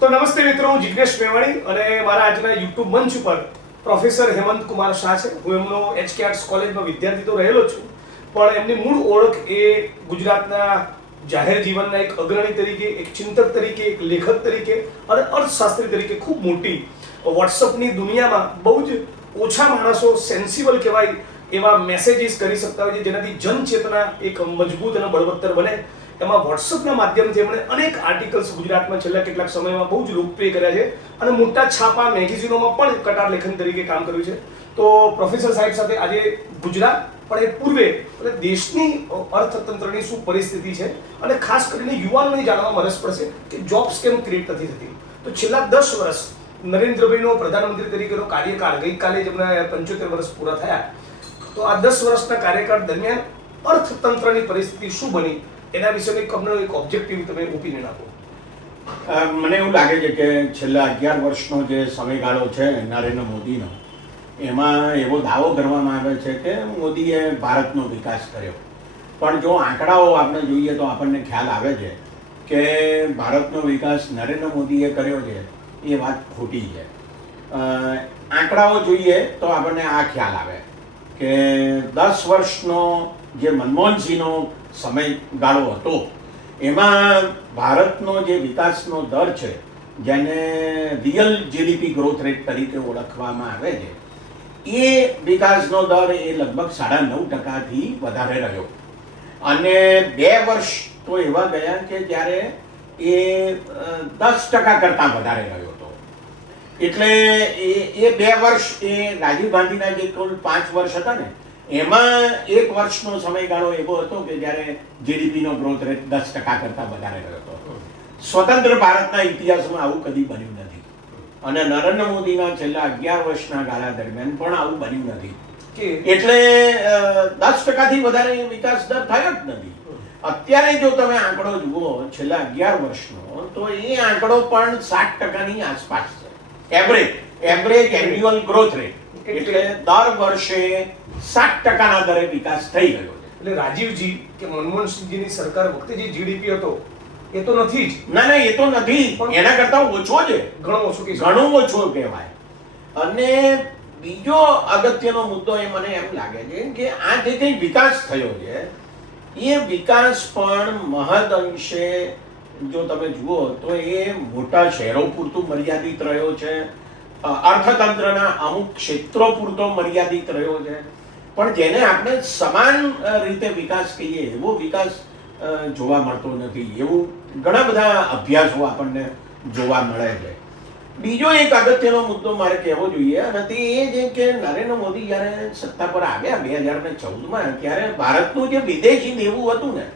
તો નમસ્તે મિત્રો, હું જિગ્નેશ મેવાણી અને મારા આજના યુટ્યુબ મંચ ઉપર પ્રોફેસર હેમંત કુમાર શાહ છે. હું એમનો HK આર્ટ્સ કોલેજનો વિદ્યાર્થી તો રહેલો છું, પણ એમની મૂળ ઓળખ એ ગુજરાતના જાહેર જીવનના એક અગ્રણી તરીકે, એક ચિંતક તરીકે, એક લેખક તરીકે અને અર્થશાસ્ત્રી તરીકે ખૂબ મોટી વોટ્સઅપની દુનિયામાં બહુ જ ઓછા માણસો સેન્સિબલ કહેવાય એવા મેસેજીસ કરી શકતા હોય છે, જેનાથી જનચેતના એક મજબૂત અને બળવત્તર બને. એમાં વોટ્સઅપના માધ્યમથી એમણે અનેક આર્ટિકલ્સ ગુજરાતમાં છેલ્લા કેટલાક સમયમાં બહુ જ લોકપ્રિય કર્યા છે અને મોટા છાપા મેગેઝિનોમાં પણ કટાર લેખન તરીકે કામ કર્યું છે. તો પ્રોફેસર સાહેબ સાથે આજે ગુજરાત પણ એ પૂર્વે એટલે દેશની અર્થતંત્રની શું પરિસ્થિતિ છે અને ખાસ કરીને યુવાનોને જાણવામાં રસ પડશે કે જોબ્સ કેમ ક્રિએટ નથી થતી. તો છેલ્લા 10 વર્ષ નરેન્દ્રભાઈનો પ્રધાનમંત્રી તરીકેનો કાર્યકાળ, ગઈકાલે જ એમના 75 વર્ષ પૂરા થયા. તો આ 10 વર્ષના કાર્યકાળ દરમિયાન અર્થતંત્રની પરિસ્થિતિ શું બની એના વિશેનો એક ઓબ્જેક્ટિવ તમે ઓપિનિયન આપો. મને એવું લાગે છે કે છેલ્લા 11 વર્ષનો જે સમયગાળો છે નરેન્દ્ર મોદીનો, એમાં એવો દાવો કરવામાં આવે છે કે મોદીએ ભારતનો વિકાસ કર્યો. પણ જો આંકડાઓ આપણે જોઈએ તો આપણને ખ્યાલ આવે છે કે ભારતનો વિકાસ નરેન્દ્ર મોદીએ કર્યો છે એ વાત ખોટી છે. આંકડાઓ જોઈએ તો આપણને આ ખ્યાલ આવે કે 10 વર્ષનો જે મનમોહનસિંહનો સમયગાળો હતો એમાં ભારતનો જે વિકાસનો દર છે, જેને રિયલ GDP ગ્રોથ રેટ તરીકે ઓળખવામાં આવે છે, એ વિકાસનો દર એ લગભગ 9.5%થી વધારે રહ્યો. અને 2 વર્ષ તો એવા ગયા કે જ્યારે એ 10% કરતાં વધારે રહ્યો હતો. એટલે એ 2 વર્ષ એ રાજીવ ગાંધીના જે કુલ 5 વર્ષ હતા ને, એમાં 1 વર્ષનો સમયગાળો એવો હતો કે જ્યારે GDPનો ગ્રોથ રેટ 10% કરતાં વધારે રહ્યો હતો. સ્વતંત્ર ભારતના ઇતિહાસમાં આવું કદી બન્યું નથી અને નરેન્દ્ર મોદીના છેલ્લા 11 વર્ષના ગાળા દરમિયાન પણ આવું બન્યું નથી. એટલે 10%થી વધારે વિકાસ દર થયો જ નથી. અત્યારે જો તમે આંકડો જુઓ છેલ્લા 11 વર્ષનો, તો એ આંકડો પણ 7%ની આસપાસ છે. એવરેજ એન્યુઅલ ગ્રોથ રેટ, એટલે દર વર્ષે 7%ના દરે વિકાસ થઈ ગયો છે. એટલે રાજીવજી કે મનમોહનસિંહજીની સરકાર વખતે જે GDP હતો એ તો નથી જ. ના, એ તો નથી, એના કરતા ઓછો છે. ઘણો ઓછો કહેવાય. અને બીજો અગત્યનો મુદ્દો એ મને એમ લાગે છે કે આ જે કંઈ વિકાસ થયો છે એ વિકાસ પણ મહદ અંશે જો તમે જુઓ તો એ મોટા શહેરો પૂરતું મર્યાદિત રહ્યો છે, અર્થતંત્રના અમુક ક્ષેત્રો પૂરતો મર્યાદિત રહ્યો છે. પણ જેને આપણે સમાન રીતે વિકાસ કહીએ એવો વિકાસ જોવા મળતો નથી. એવું ઘણા બધા અભ્યાસો આપણને જોવા મળે છે. બીજો એક અગત્યનો મુદ્દો મારે કહેવો જોઈએ અને તે એ છે કે નરેન્દ્ર મોદી જ્યારે સત્તા પર આવ્યા 2014માં, ત્યારે ભારતનું જે વિદેશી દેવું હતું ને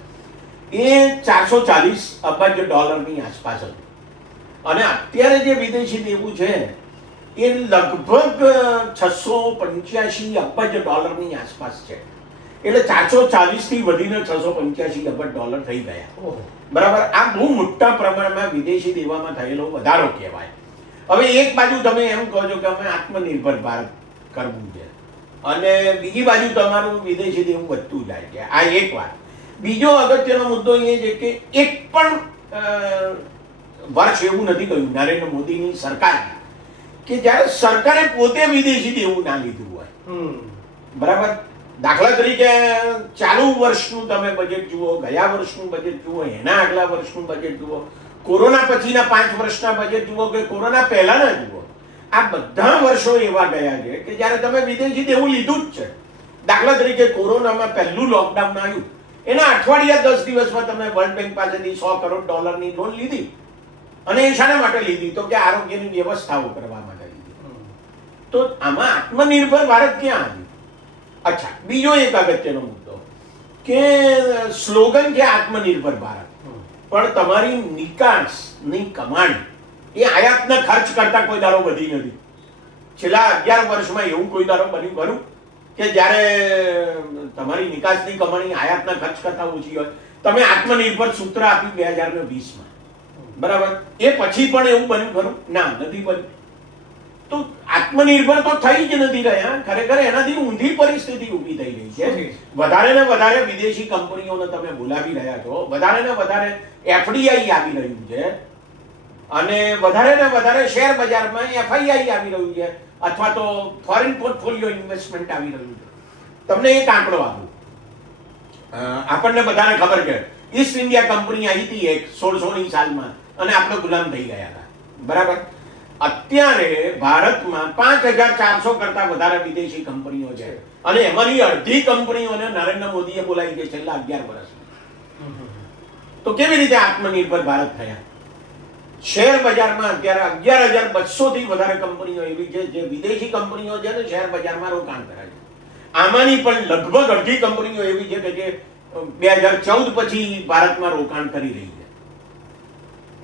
એ 440 અબજ ડોલરની આસપાસ હતું. અને અત્યારે જે વિદેશી દેવું છે એ લગભગ 685 અબજ ડોલરની આસપાસ છે. એટલે 440થી વધીને 685 અબજ ડોલર થઈ ગયા. બરાબર. આ બહુ મોટા પ્રમાણમાં વિદેશી દેવામાં થયેલો વધારો કહેવાય. હવે એક બાજુ તમે એમ કહો છો કે અમે આત્મનિર્ભર ભારત કરવું છે અને બીજી બાજુ તમારું વિદેશી દેવું વધતું જાય છે. આ એક વાત. બીજો અગત્યનો મુદ્દો એ છે કે એક પણ વર્ષ એવું નથી ગયું નરેન્દ્ર મોદીની સરકારની કે જ્યારે સરકારે પોતે વિદેશી દેવું ના લીધું હોય. બરાબર. દાખલા તરીકે ચાલુ વર્ષનું તમે બજેટ જુઓ, ગયા વર્ષનું બજેટ જુઓ, એના આગલા વર્ષનું બજેટ જુઓ, કોરોના પછીના 5 વર્ષના બજેટ જુઓ કે કોરોના પહેલાના જુઓ, આ બધા વર્ષો એવા ગયા છે કે જ્યારે તમે વિદેશી દેવું લીધું જ છે. દાખલા તરીકે કોરોનામાં પહેલું લોકડાઉન આવ્યું, એના અઠવાડિયા 10 દિવસમાં તમે વર્લ્ડ બેંક પાસેથી $100 કરોડ લોન લીધી. અને એ શાના માટે લીધી? તો કે આરોગ્યની વ્યવસ્થાઓ કરવા માટે લીધી. તો આમાં આત્મનિર્ભર ભારત ક્યાં આવ્યું? અચ્છા, બીજો એક અગત્યનો મુદ્દો કે સ્લોગન છે આત્મનિર્ભર ભારત, પણ તમારી નિકાસની કમાણી એ આયાતના ખર્ચ કરતા કોઈ દારો વધી નથી. છેલ્લા 11 વર્ષમાં એવું કોઈ દારો બન્યું ખરું કે જ્યારે તમારી નિકાસની કમાણી આયાતના ખર્ચ કરતા ઓછી હોય? તમે આત્મનિર્ભર સૂત્ર આપ્યું 2020માં, બરાબર. એ પછી પણ એવું બન્યું ખરું? ના, નથી બન્યું. તો આત્મનિર્ભર તો થઈ જ નથી રહ્યા. ખરેખર એનાથી ઊંધી પરિસ્થિતિ ઊભી થઈ રહી છે. વધારે ને વધારે વિદેશી કંપનીઓને તમે બોલાવી રહ્યા છો, વધારે ને વધારે FDI આવી રહ્યું છે અને વધારે ને વધારે શેર બજારમાં એફઆઈઆઈ આવી રહ્યું છે અથવા તો ફોરેન પોર્ટફોલિયો ઇન્વેસ્ટમેન્ટ આવી રહ્યું છે. તમને એક આંકડો આપું. આપણને બધાને ખબર છે ઈસ્ટ ઇન્ડિયા કંપની આવી હતી એક 1600ની સાલમાં અને આપણે ગુલામ થઈ ગયા હતા. બરાબર. અત્યારે ભારતમાં 5400 કરતા વધારે વિદેશી કંપનીઓ છે અને એમાંની અડધી કંપનીઓને નરેન્દ્ર મોદીએ બોલાવી છે છેલ્લા 11 વર્ષમાં. તો કેવી રીતે આત્મનિર્ભર ભારત થયા? શેર બજારમાં અત્યારે 11200 થી વધારે કંપનીઓ એવી છે જે વિદેશી કંપનીઓ છે ને શેર બજારમાં રોકાણ કરે છે. આમાંની પણ લગભગ અડધી કંપનીઓ એવી છે કે જે 2014 પછી ભારતમાં રોકાણ કરી રહી છે.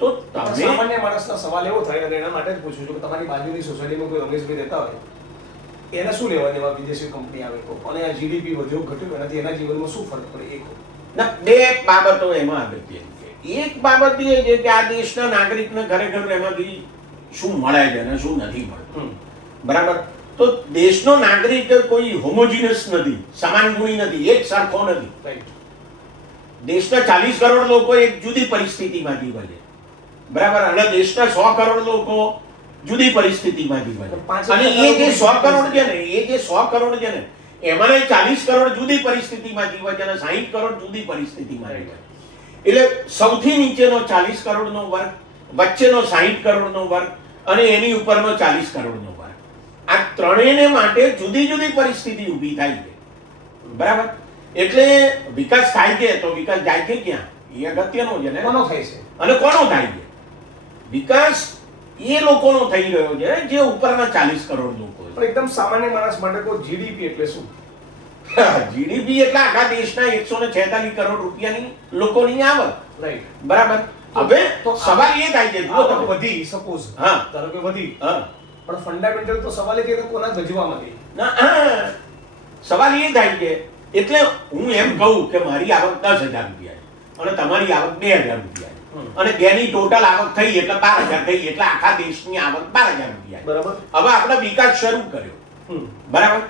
તો તમે સામાન્ય માણસના સવાલ એવો થાય અને એના માટે જ પૂછું છું કે તમારી બાજુની સોસાયટીમાં કોઈ રમેશભાઈ રહેતા હોય એને શું લેવા દેવા વિદેશી કંપની આવે તો અને આ જીડીપી વધ્યો ઘટ્યું એનાથી એના જીવનમાં શું ફરક પડે? એક ના, બે બાબતો એમાં અગત્યની છે. એક બાબત એ છે કે આ દેશના નાગરિકને ખરેખર એમાંથી શું મળે છે અને શું નથી મળતું. બરાબર. તો દેશનો નાગરિક કોઈ હોમોજીનસ નથી, સમાન ગુણી નથી, એક સરખો નથી. દેશના 40 કરોડ લોકો એક જુદી પરિસ્થિતિમાં જીવે છે. બરાબર. અને દેશના 100 કરોડ લોકો જુદી પરિસ્થિતિમાં જીવે છે. અને એ જે 100 કરોડ છે ને એમાંને 40 કરોડ જુદી પરિસ્થિતિમાં જીવે છે અને 60 કરોડ જુદી પરિસ્થિતિમાં જીવે છે. એટલે સૌથી નીચેનો 40 કરોડનો વર્ગ, વચ્ચેનો 60 કરોડનો વર્ગ અને એની ઉપરનો 40 કરોડનો વર્ગ, આ ત્રણેયને માટે જુદી જુદી પરિસ્થિતિ ઊભી થાય છે. બરાબર. એટલે વિકાસ થાય છે તો વિકાસ જાય છે ક્યાં? એ અગત્યનો છે ને. કોનો થાય છે અને કોનો થાય છે? વિકાસ એ લોકોનો થઈ રહ્યો છે જે ઉપરના 40 કરોડ લોકો છે. પણ એકદમ સામાન્ય માણસ માટે કોઈ જીડીપી એટલે શું? જીડીપી એટલે આખા દેશના 146 કરોડ રૂપિયાની લોકોની આવક. રાઈટ. બરાબર. હવે તો સવાલ એ થાય છે, જો તમે વધી સપોઝ હા ધારો કે વધી હા પણ ફંડામેન્ટલ તો સવાલ એ કે કોના ગજવામાંથી? ના, હા, સવાલ એ થાય છે એટલે હું એમ કહું કે મારી આવક 10,000 રૂપિયા છે અને તમારી આવક 2,000 રૂપિયા છે અને બેની ટોટલ આવક થઈ એટલે 12,000 થઈ એટલે આખા દેશની આવક 12,000 રૂપિયા. બરાબર. હવે આપણે વિકાસ શરૂ કર્યો. બરાબર.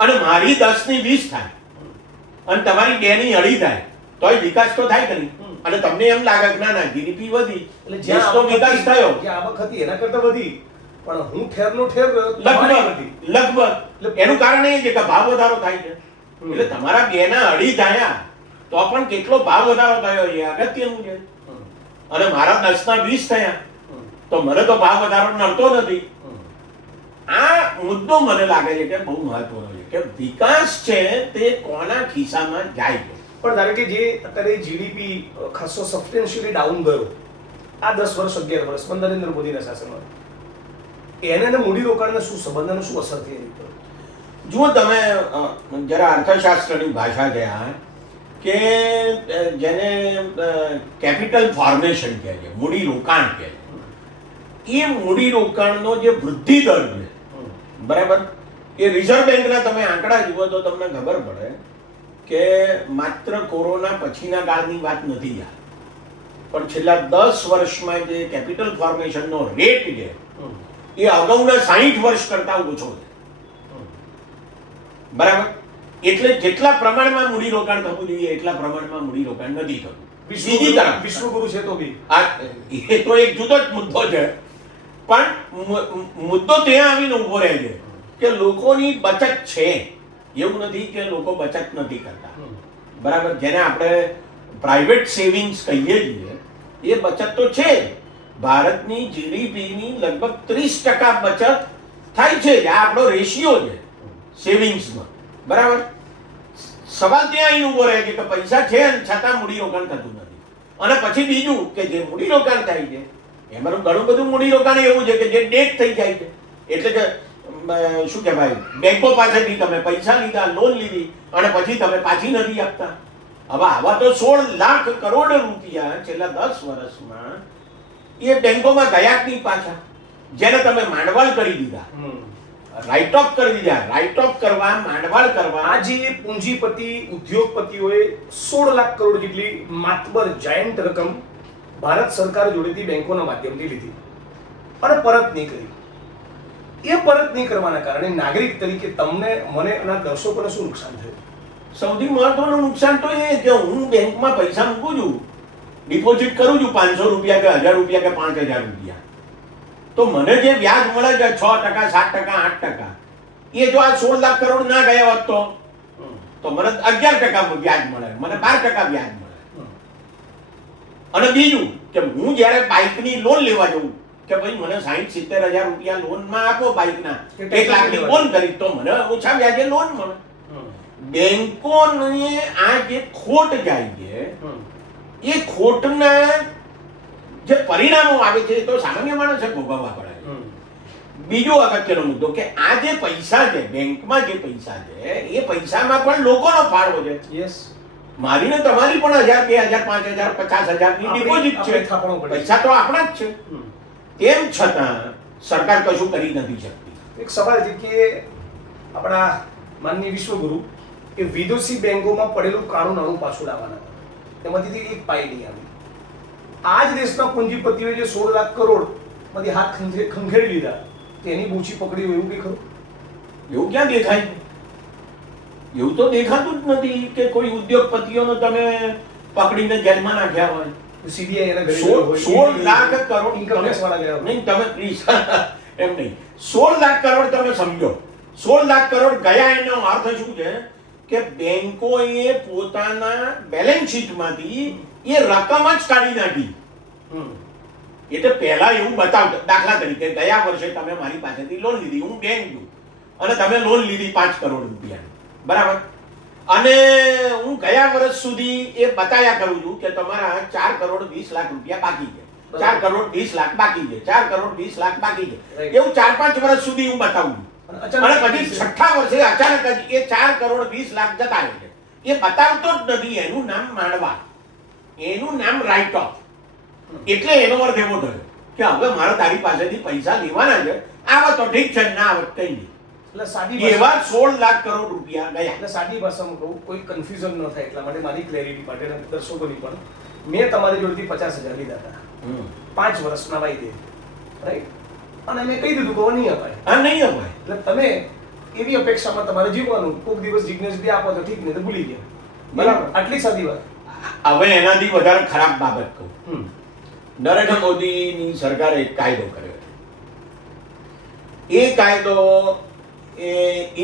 અને મારી 10 ની 20 થાય અને તમારી 2 ની 2.5 થાય તોય વિકાસ તો થાય કે નહીં? અને તમને એમ લાગે કે ના ના જીડીપી વધી એટલે દેશનો વિકાસ થયો, જ્યાં આવક હતી એના કરતા વધી પણ હું ઠેરનો ઠેર લગભગ એનું કારણ એ છે કે ભાવ વધારો થાય છે. એટલે તમારા 2 ના 2.5 થયા તો પણ કેટલો ભાવ વધારો થયો એ અગત્યનું છે. અને મારા 10 ના 20 થયા તો મને તો ભાવ વધારો નડતો નથી. આ મુદ્દો મને લાગે છે કે બહુ મહત્વનો છે કે વિકાસ છે તે કોના ખિસ્સામાં જાય છે. પણ ધારો કે જે અત્યારે જીડીપી ખાસો સબસ્ટેન્શિયલી ડાઉન ગયો આ 10 વર્ષ 11 વર્ષ નરેન્દ્ર મોદીના શાસનમાં, એને અને મૂડીરોકાણને શું સંબંધ અને શું અસર થઈ એની પર? જુઓ તમે જરા અર્થશાસ્ત્રની ભાષા છે આ કે જેને કેપિટલ ફોર્મેશન કહે છે, મૂડીરોકાણ કહે છે. એ મૂડીરોકાણનો જે વૃદ્ધિ દર છે, બરાબર, એ રિઝર્વ બેંકના તમે આંકડા જુઓ તો તમને ખબર પડે કે માત્ર કોરોના પછીના કાળની વાત નથી આ, પણ છેલ્લા 10 વર્ષમાં જે કેપિટલ ફોર્મેશનનો રેટ છે એ અગાઉના 60 વર્ષ કરતા ઓછો છે. બરાબર. એટલે જેટલા પ્રમાણમાં મૂડીરોકાણ થવું જોઈએ એટલા પ્રમાણમાં મૂડીરોકાણ નથી થતું. બીજી તરફ વિશ્વગુરુ છે તો બી એ તો એક જુદો જ મુદ્દો છે, પણ મુદ્દો ત્યાં આવીને ઉભો રહે છે કે લોકોની બચત છે. એવું નથી કે લોકો બચત નથી કરતા. બરાબર. જેને આપણે પ્રાઇવેટ સેવિંગ્સ કહીએ છીએ એ બચત તો છે. ભારતની જીડીપીની લગભગ 30% બચત થાય છે. આ આપણો રેશિયો છે સેવિંગ્સમાં. બરાબર. સવાલ ત્યાં આવીને ઉભો રહે છે કે પૈસા છે છતાં મૂડીરોકાણ થતું નથી. અને પછી બીજું કે જે મૂડીરોકાણ થાય છે એમાંનું ઘણું બધું મૂડીરોકાણ એવું છે કે જે ડેટ થઈ જાય છે. એટલે કે શું કહેવાય, બેંકો પાસેથી તમે પૈસા લીધા, લોન લીધી અને પછી તમે પાછી નથી આપતા. હવે આવા તો 16 લાખ કરોડ રૂપિયા છેલ્લા 10 વર્ષમાં એ બેંકોમાં ગયા જ નહીં પાછા, જેને તમે માંડવાળ કરી દીધા, રાઇટ ઓફ કરી દીધા. રાઇટ ઓફ કરવા, માંડવાળ કરવા. આજે પૂંજીપતિ ઉદ્યોગપતિઓએ 16 લાખ કરોડ જેટલી માતબર જાયન્ટ રકમ ભારત સરકાર જોડેથી બેંકોના માધ્યમથી લીધી અને પરત નહીં કરી. એ પરત નહીં કરવાના કારણે નાગરિક તરીકે તમને, મને અને દર્શકોને શું નુકસાન થયું? સૌથી મહત્વનું નુકસાન તો એ કે હું બેંકમાં પૈસા મૂકું છું ડિપોઝિટ કરું છું 500 રૂપિયા કે 1000 રૂપિયા કે 5000 રૂપિયા, તો મને જે વ્યાજ મળે છે 6%, 7%, 8%, એ જો આ 16 લાખ કરોડ ના ગયા હોત તો મને 11% વ્યાજ મળે, મને 12% વ્યાજ મળે. અને બીજું કે હું જ્યારે બાઇકની લોન લેવા જઉં કે ભાઈ મને 60-70 હજાર રૂપિયા લોનમાં આપો, બાઇકના 1 લાખની લોન કરી, તો મને ઓછા વ્યાજે લોન મળે. બેંકોને આ જે ખોટ જાય છે, એ ખોટના જે પરિણામો આવે છે એ તો સામાન્ય માણસે ભોગવવા પડે છે. બીજો અગત્યનો મુદ્દો કે આ જે પૈસા છે, બેંકમાં જે પૈસા છે, એ પૈસામાં પણ લોકોનો ફાળો છે. યસ, મારી ને તમારી પણ 1000, 2000, 5000, 50,000 ની ડિપોઝિટ છે, પૈસા તો આપણા જ છે. તેમ છતાં સરકાર કશું કરી નથી શકતી. એક સવાલ છે કે આપણા માનનીય વિશ્વગુરુ એ વિદેશી બેંકોમાં પડેલું કાળું નાણું પાછું લાવવાના હતા, એમાંથી એક પાઈ નહીં આવી. આ જ દેશના પૂંજીપતિઓએ જે 16 લાખ કરોડ માંથી હાથ ખંખેરી લીધા, તેની બૂચી પકડી હોય એવું કઈ ખરું? એવું ક્યાં દેખાય? એવું તો દેખાતું જ નથી કે કોઈ ઉદ્યોગપતિઓનો તમે પકડીને જેલમાં નાખ્યા હોય. સીબીઆઈ એના ઘરે 16 લાખ કરોડ ઇન્કમ ટેક્સ વાળા ગયા નહીં, તમે પ્લીઝ એમ નહીં, 16 લાખ કરોડ તમે સમજો. 16 લાખ કરોડ ગયા એનો અર્થ શું છે કે બેંકોએ પોતાના બેલેન્સ શીટમાંથી એ રકમ જ કાઢી નાખી. એટલે પહેલા એવું બતાવતા, દાખલા તરીકે ગયા વર્ષે તમે મારી પાસેથી લોન લીધી, હું બેંક છું, અને તમે લોન લીધી 5 કરોડ રૂપિયા, બરાબર, અને હું ગયા વર્ષ સુધી એ બતાવ્યા કરું છું કે તમારા 4 કરોડ 20 લાખ રૂપિયા બાકી છે, 4 કરોડ 20 લાખ બાકી છે, 4 કરોડ 20 લાખ બાકી છે, એવું 4-5 વર્ષ સુધી હું બતાવું છું. અને પછી 6થા વર્ષે અચાનક જ એ 4 કરોડ 20 લાખ જતા રહે છે. એ બતાવતો જ નથી. એનું નામ માંડવા, એનું નામ રાઇટ ઓફ. એટલે એનો અર્થ એવો થયો કે હવે મારે તારી પાસેથી પૈસા લેવાના છે, આવે તો ઠીક છે, ના આવે કઈ નહીં. એટલે સાદી એવા 16 લાખ કરોડ રૂપિયા ગયા. એટલે સાદી ભાષામાં કહું, કોઈ કન્ફ્યુઝન ન થાય એટલા માટે, મારી ક્લેરિટી માટે દર્શકોની પણ, મેં તમારી જોડેથી 50,000 લીધા હતા 5 વર્ષના વાયદે, રાઈટ, અને મેં કહી દીધું કે નહીં અપાય. હા, નહીં અપાય. એટલે તમે એવી અપેક્ષામાં તમારે જીવવાનું, કોઈક દિવસ જિજ્ઞેશભાઈ આપો તો ઠીક, નહીં તો ભૂલી ગયા, બરાબર, આટલી સાદી વાત. હવે એનાથી વધારે ખરાબ બાબત કહું. નરેન્દ્ર મોદીની સરકારે એક કાયદો કર્યો છે. એ કાયદો એ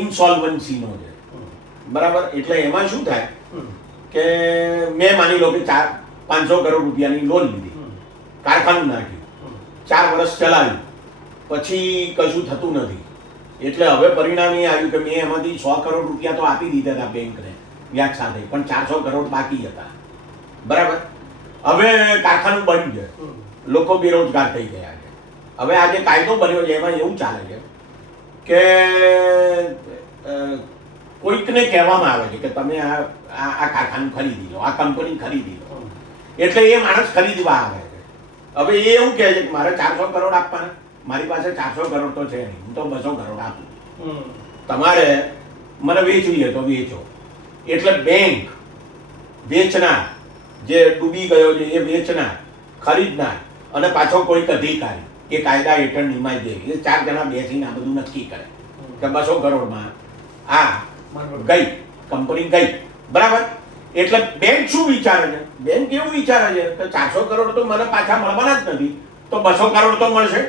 ઇન્સોલ્વન્સીનો છે, બરાબર. એટલે એમાં શું થાય કે મેં માની લો કે 500 કરોડ રૂપિયાની લોન લીધી, કારખાનું નાખ્યું, 4 વર્ષ ચલાવ્યું, પછી કશું થતું નથી. એટલે હવે પરિણામ એ આવ્યું કે મેં એમાંથી 100 કરોડ રૂપિયા તો આપી દીધા હતા બેંકને વ્યાજ સાથે, પણ 400 કરોડ બાકી હતા, બરાબર. હવે કારખાનું બની ગયું, લોકો બેરોજગાર થઈ ગયા છે. હવે આ જે કાયદો બન્યો છે એમાં એવું ચાલે છે કે કોઈકને કહેવામાં આવે છે કે તમે આ કારખાનું ખરીદી લો, આ કંપની ખરીદી લો, એટલે એ માણસ ખરીદવા આવે છે. હવે એ એવું કહે છે કે મારે 400 કરોડ આપવાના, મારી પાસે 400 કરોડ તો છે નહીં, હું તો 200 કરોડ આપું, તમારે મને વેચવી છે તો વેચો. એટલે બેંક વેચનાર, જે ડૂબી ગયો છે એ વેચનાર, ખરીદનાર અને પાછો કોઈક અધિકારી એ કાયદા હેઠળ નિમાઈ દે, એ 4 જણા બેસીને આ બધું નક્કી કરે કે 200 કરોડમાં આ ગઈ કંપની ગઈ, બરાબર. એટલે બેંક શું વિચારે છે? બેંક એવું વિચારે છે કે 400 કરોડ તો મને પાછા મળવાના જ નથી, તો 200 કરોડ તો મળશે,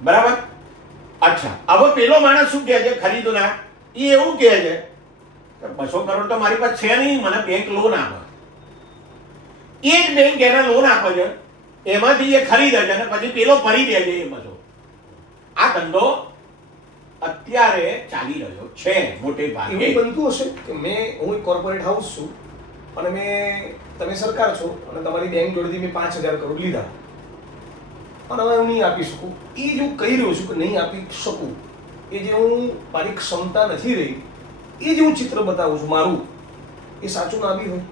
બરાબર. અચ્છા, હવે પેલો માણસ શું કહે છે, ખરીદનાર, એ એવું કહે છે કે 200 કરોડ તો મારી પાસે છે નહીં, મને બેંક લોન આપે. એ જ બેંક એને લોન આપે છે, એમાંથી એ ખરીદે છે અને પછી પેલો ભરી દે છે એ બધો. આ ધંધો અત્યારે ચાલી રહ્યો છે મોટે ભાગે. એવું બનતું હશે કે હું એક કોર્પોરેટ હાઉસ છું અને તમે સરકાર છો અને તમારી બેંક જોડેથી મેં 5,000 કરોડ લીધા અને હવે હું નહીં આપી શકું. એ જો કહી રહ્યો છું કે નહીં આપી શકું, એ જે હું મારી ક્ષમતા નથી રહી, એ જે હું ચિત્ર બતાવું છું મારું, એ સાચું ના આવી હોય.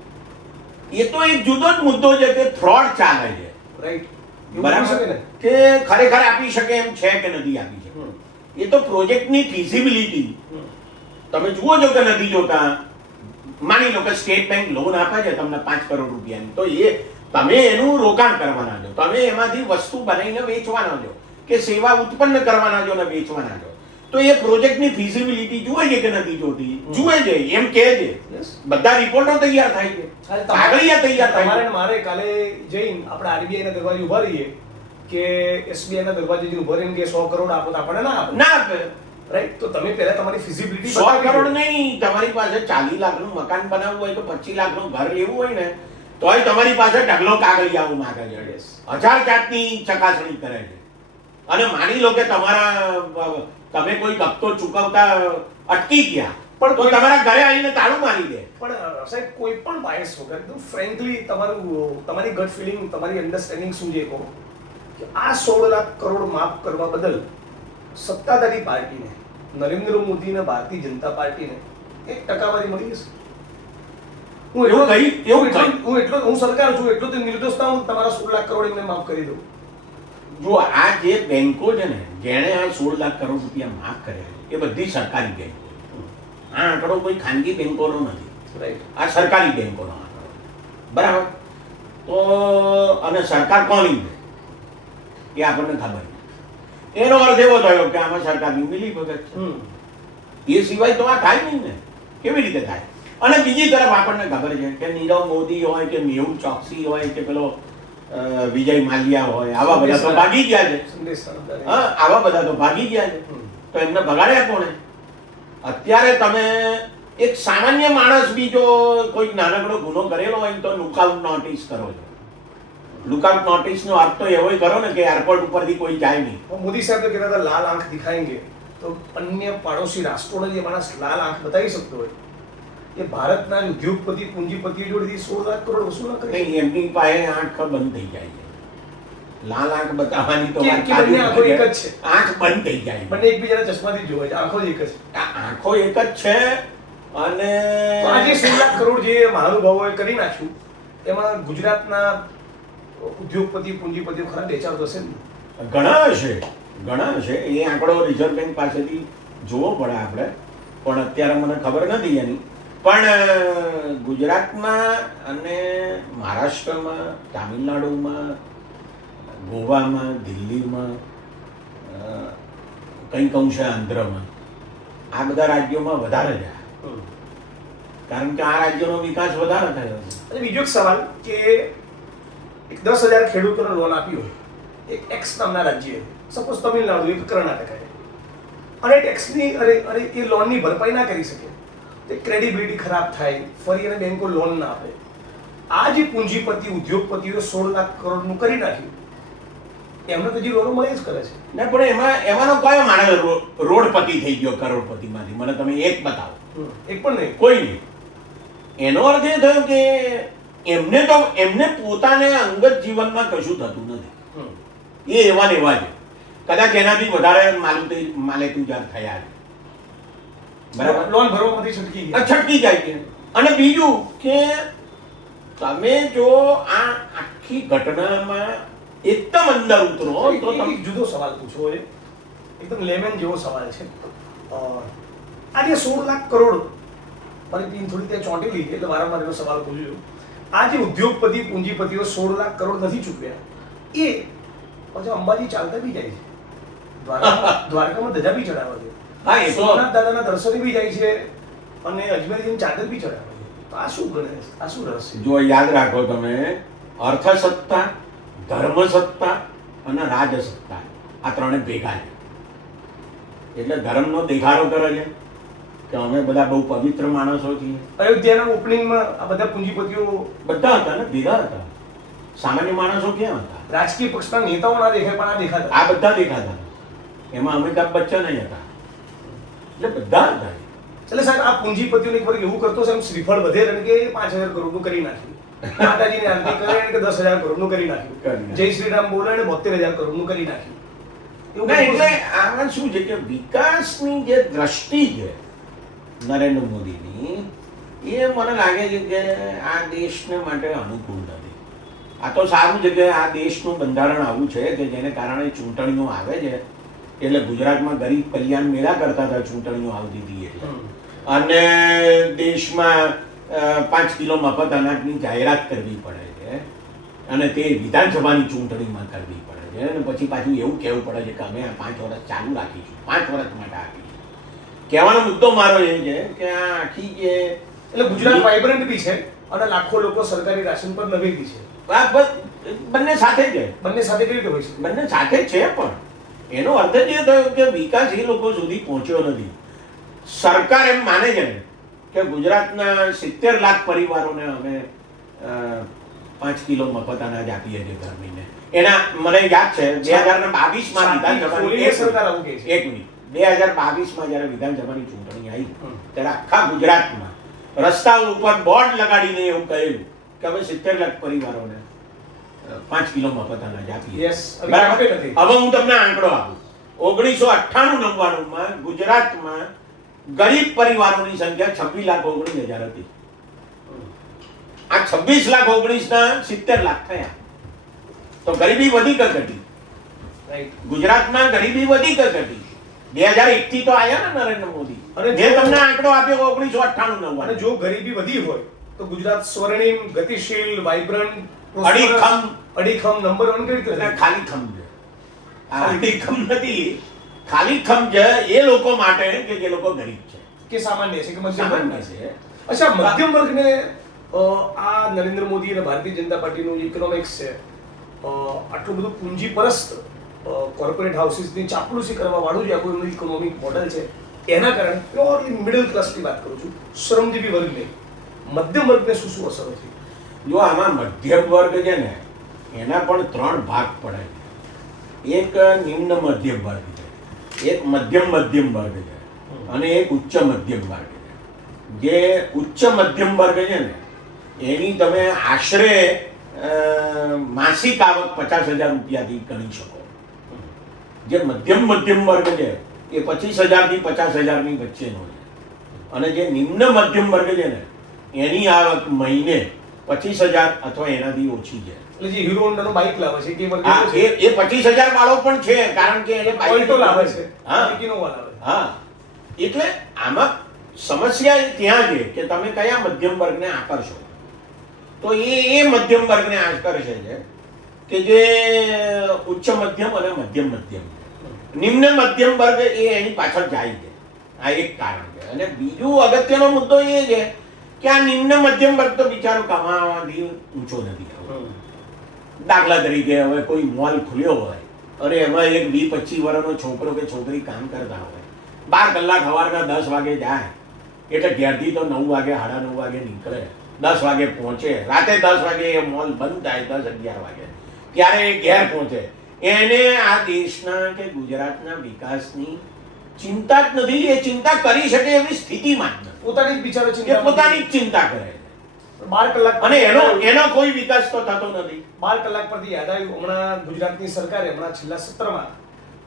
એ તો એક જુદો જ મુદ્દો છે કે ફ્રોડ ચાલે છે, રાઈટ, બરાબર, કે ખરેખર આપી શકે એમ છે કે નથી આપી શકે. એ તો પ્રોજેક્ટની ફિઝિબિલિટી તમે જુઓ છો કે નથી જોતા. માની લો કે સ્ટેટ બેંક લોન આપે છે તમને 5 કરોડ રૂપિયાની, તો એ તમે એનું રોકાણ કરવાના છો, તમે એમાંથી વસ્તુ બનાવીને વેચવાના છો કે સેવા ઉત્પન્ન કરવાના છો ને વેચવાના છો. તો એ પ્રોજેક્ટની ફિઝિબિલિટી જુએ છે કે નથી જોતી? જુએ છે, એમ કહે છે. Yes. બધા રિપોર્ટો તૈયાર થાય છે, કાગળિયા તૈયાર થાય તમારે છે. ને મારે કાલે જઈને આપણે RBI ના દરવાજે ઉભા રહીએ કે SBI ના દરવાજે જઈને ઉભા રહીને કે 100 કરોડ આપો તો આપણને ના આપે, ના આપે. રાઈટ? તો તમે પહેલા તમારી ફિઝિબિલિટી 100 કરોડ નહીં, તમારી પાસે 40 લાખનું મકાન બનાવવું હોય કે 25 લાખનું ઘર લેવું હોય ને તોય તમારી પાસે ઢગલો કાગળિયાઓ માંગે છે. Yes. 1000 જાતની ચકાસણી કરે છે. અને માની લો કે તમારા તમે કોઈ હપ્તો ચૂકવતા અટકી ગયા પણ તો તમારા ઘરે આવીને તાળું મારી દે. પણ સાહેબ કોઈ પણ બાયસ વગર એકદમ ફ્રેન્કલી તમારી ગટ ફિલિંગ, તમારી અન્ડરસ્ટેન્ડિંગ શું છે કહો કે આ 16 લાખ કરોડ માફ કરવા બદલ સત્તાધારી પાર્ટીને, નરેન્દ્ર મોદી અને ભારતીય જનતા પાર્ટીને 1% વાળી મળી જશે? હું સરકાર છું એટલો તો નિર્દોષતા હું તમારા 16 લાખ કરોડ એમને માફ કરી દઉં. જો આ જે બેંકો છે ને જેણે આ 16 લાખ કરોડ રૂપિયા માફ કર્યા એ બધી સરકારી બેંકો. આ આંકડો કોઈ ખાનગી બેંકોનો નથી, રાઈટ? આ સરકારી બેંકોનો આંકડો. બરાબર? તો અને સરકાર કોની છે એ આપણને ખબર નથી. એનો અર્થ એવો થયો કે આમાં સરકારની મિલીભગત છે. એ સિવાય તો આ થાય નહીં ને. કેવી રીતે થાય? અને બીજી તરફ આપણને ખબર છે કે નીરવ મોદી હોય કે મેહુલ ચોકસી હોય કે પેલો વિજય માલ્યા હોય, આવા બધા તો ભાગી ગયા છે. હા, આવા બધા તો ભાગી ગયા છે. તો એમને ભગાડ્યા કોણે? અત્યારે તમે એક સામાન્ય માણસ બી જો કોઈ નાનકડો ગુનો કરેલો હોય તો લુકઆઉટ નોટિસ કરો છો. લુકઆઉટ નોટિસનો અર્થ તો એવો કરો ને કે એરપોર્ટ ઉપરથી કોઈ જાય નહીં. મોદી સાહેબ તો કહેતા હતા લાલ આંખ દિખાएंगे, તો અન્ય પાડોશી રાષ્ટ્રોને જે માણસ લાલ આંખ બતાવી શકતો હોય એ ભારતના ઉદ્યોગપતિ પૂંજીપતિઓ જોડેથી 16 લાખ કરોડ વસૂલ ન કરે. નહીં, એમની પાસે આંખ બંધ થઈ જાય છે. લાલ આંખ બતાવવાની તો વાત કે બંને આંખો એક જ છે. આંખ બંધ થઈ જાય. બંને એકબીજાના ચશ્માથી જ જોવાય છે, આંખો જ એક જ છે. આ આંખો એક જ છે. અને તો આજે 16 લાખ કરોડ જે મહાનુભાવોએ કરી નાખ્યું એમાં ગુજરાતના ઉદ્યોગપતિ પૂંજીપતિઓ ખરા બેચાર થશે ને? ઘણા હશે, ઘણા હશે. એ આંકડો રિઝર્વ બેંક પાસેથી જોવો પડે આપણે, પણ અત્યારે મને ખબર નથી એની. પણ ગુજરાતમાં અને મહારાષ્ટ્રમાં, તામિલનાડુમાં, ગોવામાં, દિલ્હીમાં, કંઈક અંશે આંધ્રમાં, આ બધા રાજ્યોમાં વધારે છે. કારણ કે આ રાજ્યોનો વિકાસ વધારે થયો છે. અને બીજો એક સવાલ કે એક 10,000 ખેડૂતોને લોન આપી હોય એક એક્સ નામના રાજ્યએ, સપોઝ તમિલનાડુ, એક કર્ણાટક, અને ટેક્સની અરે એ લોનની ભરપાઈ ના કરી શકે, ક્રેડિબિલિટી ખરાબ થાય, ફરી એને બેંકો લોન ના આપે. આ જે પૂંજીપતિ ઉદ્યોગપતિઓ 16 લાખ કરોડનું કરી નાખ્યું એમને તો જે લોનો મળે જ કરે છે. ના, પણ એમાંનો કયો માણસ રોડપતિ થઈ ગયો કરોડપતિમાંથી? મને તમે એક બતાવો. એક પણ નહીં, કોઈ નહીં. એનો અર્થ એ થયો કે એમને પોતાને અંગત જીવનમાં કશું થતું નથી. એ એવા ને એવા છે. કદાચ એનાથી વધારે માલેતુજાર થયા છે. બરાબર? લોન ભરવામાંથી છટકી ગયા. છટકી જાય છે. અને બીજું કે તમે જો આ આખી ઘટનામાં એકદમ અંદર ઉતરો તો તમે એક જુદો સવાલ પૂછવો છે, એકદમ લેમેન જેવો સવાલ છે. આ જે 16 લાખ કરોડ, મારી ટીમ થોડી ત્યાં ચોંટેલી એટલે વારંવાર એનો સવાલ પૂછ્યો. આ જે ઉદ્યોગપતિ પૂંજીપતિઓ 16 લાખ કરોડ નથી ચૂકવ્યા એ પછી અંબાજી ચાલતા બી જાય છે, દ્વારકામાં ધજા બી ચડાવે છે, હા, એ તો સોમનાથ દાદાના દર્શને બી જાય છે, અને અજમેર જઈને ચાદર બી ચડાવે છે. તો આ શું ગણે છે? આ શું રહસ્ય? જો યાદ રાખો તમે, અર્થસત્તા, ધર્મસત્તા અને રાજસત્તા આ ત્રણે ભેગા છે. એટલે ધર્મનો દેખાડો કરે છે કે અમે બધા બહુ પવિત્ર માણસો છીએ. અયોધ્યાના ઓપનિંગમાં આ બધા પૂંજીપતિઓ બધા હતા ને, ભેગા હતા. સામાન્ય માણસો ક્યાં હતા? રાજકીય પક્ષના નેતાઓ ના દેખાય પણ આ દેખાતા. આ બધા દેખાતા. એમાં અમિતાભ બચ્ચન જ હતા. એટલે બધા હતા. એટલે સાહેબ આ પૂંજીપતિઓને એક વાર એવું કરતો છે, એમ શ્રીફળ વધે રન કે 5,000 કરોડનું કરી નાખ્યું, માતાજીની આરતી કરે કે 10,000 કરોડનું કરી નાખ્યું, જય શ્રી રામ બોલે ને 72,000 કરોડનું કરી નાખ્યું. એવું ના, બધું એટલે આમાં શું છે કે વિકાસની જે દ્રષ્ટિ છે નરેન્દ્ર મોદીની, એ મને લાગે છે કે આ દેશને માટે અનુકૂળ નથી. આ તો સારું છે કે આ દેશનું બંધારણ આવું છે કે જેને કારણે ચૂંટણીઓ આવે છે. એટલે ગુજરાતમાં ગરીબ કલ્યાણ મેળા કરતા હતા ચૂંટણીઓ આવતી હતી એટલે, અને દેશમાં 5 કિલો મફત અનાજની જાહેરાત કરવી પડે છે, અને તે વિધાનસભાની ચૂંટણીમાં કરવી પડે છે, અને પછી પાછું એવું કહેવું પડે છે કે અમે આ 5 વર્ષ ચાલુ રાખીશું, 5 વર્ષ માટે આપીશું. કહેવાનો મુદ્દો મારો એ છે કે આ આખી જે એટલે ગુજરાત વાઇબ્રન્ટ બી છે અને લાખો લોકો સરકારી રાશન પર નવી બી છે. આ બંને સાથે જ છે. બંને સાથે કેવી રીતે હોય છે? બંને સાથે જ છે, પણ એનો અર્થ જ એ થયો કે વિકાસ એ લોકો સુધી પહોંચ્યો નથી. સરકાર એમ માને છે ને કે ગુજરાતના 70 લાખ પરિવારોને અમે 5 કિલો મફત અનાજ આપીએ છીએ દર મહિને. એના મને યાદ છે 2022માં વિધાનસભાની સરકાર આવું કહે છે. એક મિનિટ 2022માં જ્યારે વિધાનસભાની ચૂંટણી આવી ત્યારે આખા ગુજરાતમાં રસ્તા ઉપર બોર્ડ લગાડીને એવું કહેલું કે અમે 70 લાખ પરિવારોને 5 કિલો મફત અનાજ આપીએ. યસ, બરાબર. હવે હું તમને આંકડો આપું. 1998-99માં ગુજરાતમાં ગરીબ પરિવારોની સંખ્યા 26,19,000 હતી. આ 26,19,000 70 લાખ થયા. તો ગરીબી વધી કે ઘટી? રાઈટ. ગુજરાતમાં ગરીબી વધી કે ઘટી? 2001 થી તો આયા ને નરેન્દ્ર મોદી, અને જે તમને આંકડો આપ્યો 1998 અને જો ગરીબી વધી હોય તો ગુજરાત સ્વર્ણિમ, ગતિશીલ, વાઇબ્રન્ટ, અડીખમ નંબર 1 કઈ રીતે એટલે ખાલી ખમ છે. આ અડીખમ નથી, ખાલી ખમ છે એ લોકો માટે કે જે લોકો ગરીબ છે, કે સામાન્ય છે કે મધ્યમ સામાન્ય વર્ગ છે? છે. અચ્છા, મધ્યમ વર્ગને આ નરેન્દ્ર મોદી અને ભારતીય જનતા પાર્ટીનું ઇકોનોમિક્સ છે, આટલું બધું પૂંજીપરસ્ત કોર્પોરેટ હાઉસીસની ચાપલુસી કરવા વાળું જે આખું એમનું ઇકોનોમિક મોડેલ છે, એના કારણે પ્યોરલી મિડલ ક્લાસની વાત કરું છું, શ્રમજીવી વર્ગને, મધ્યમ વર્ગને શું શું અસર હતી? જો આમાં મધ્યમ વર્ગ છે ને એના પણ 3 ભાગ પડે. એક નિમ્ન મધ્યમ વર્ગ છે, એક મધ્યમ વર્ગ છે અને એક ઉચ્ચ મધ્યમ વર્ગ છે. જે ઉચ્ચ મધ્યમ વર્ગ છે ને એની તમે આશરે માસિક આવક 50,000 રૂપિયાથી ગણી શકો. જે મધ્યમ વર્ગ છે એ 25,000 થી 50,000 ની વચ્ચેનો છે. અને જે નિમ્ન મધ્યમ વર્ગ છે ને એની આવક મહિને 25,000 અથવા એનાથી ઓછી છે. એટલે જે હીરો હોન્ડાનો બાઇક લાવે છે કે વર્ગ હા, એ 25,000 વાળો પણ છે, કારણ કે એને ઓલ્ટો લાવે છે, હા, ઇનોવા લાવે છે. હા. એટલે આમાં સમસ્યા ત્યાં છે કે તમે કયા મધ્યમ વર્ગને આકર્ષો. તો એ મધ્યમ વર્ગને આકર્ષે છે કે જે ઉચ્ચ મધ્યમ અને મધ્યમ છે. નિમ્ન મધ્યમ વર્ગ એ એની પાછળ જાય છે. આ એક કારણ છે. અને બીજું અગત્યનો મુદ્દો એ છે કે આ નિમ્ન મધ્યમ વર્ગ તો બિચારો કમાવાથી ઊંચો નથી. દાખલા તરીકે હવે કોઈ મોલ ખુલ્યો હોય અને એમાં એક 20-25 વર્ષનો છોકરો કે છોકરી કામ કરતા હોય, 12 કલાક સવારના 10 વાગે જાય એટલે ઘેરથી તો 9 વાગે 9:30 વાગે નીકળે, 10 વાગે પહોંચે, રાતે 10 વાગે એ મોલ બંધ થાય, 10-11 વાગે ત્યારે એ ઘેર પહોંચે. એને આ દેશના કે ગુજરાતના વિકાસની ચિંતા જ નથી. એ ચિંતા કરી શકે એવી સ્થિતિમાં જ નથી. પોતાની જ બિચારો એ ચિંતા, પોતાની જ ચિંતા કરે છે. 12 કલાક અને એનો કોઈ વિકાસ તો થતો નથી. 12 કલાક પરથી યાદ આવ્યું, હમણાં ગુજરાતની સરકારે હમણાં છેલ્લા સત્રમાં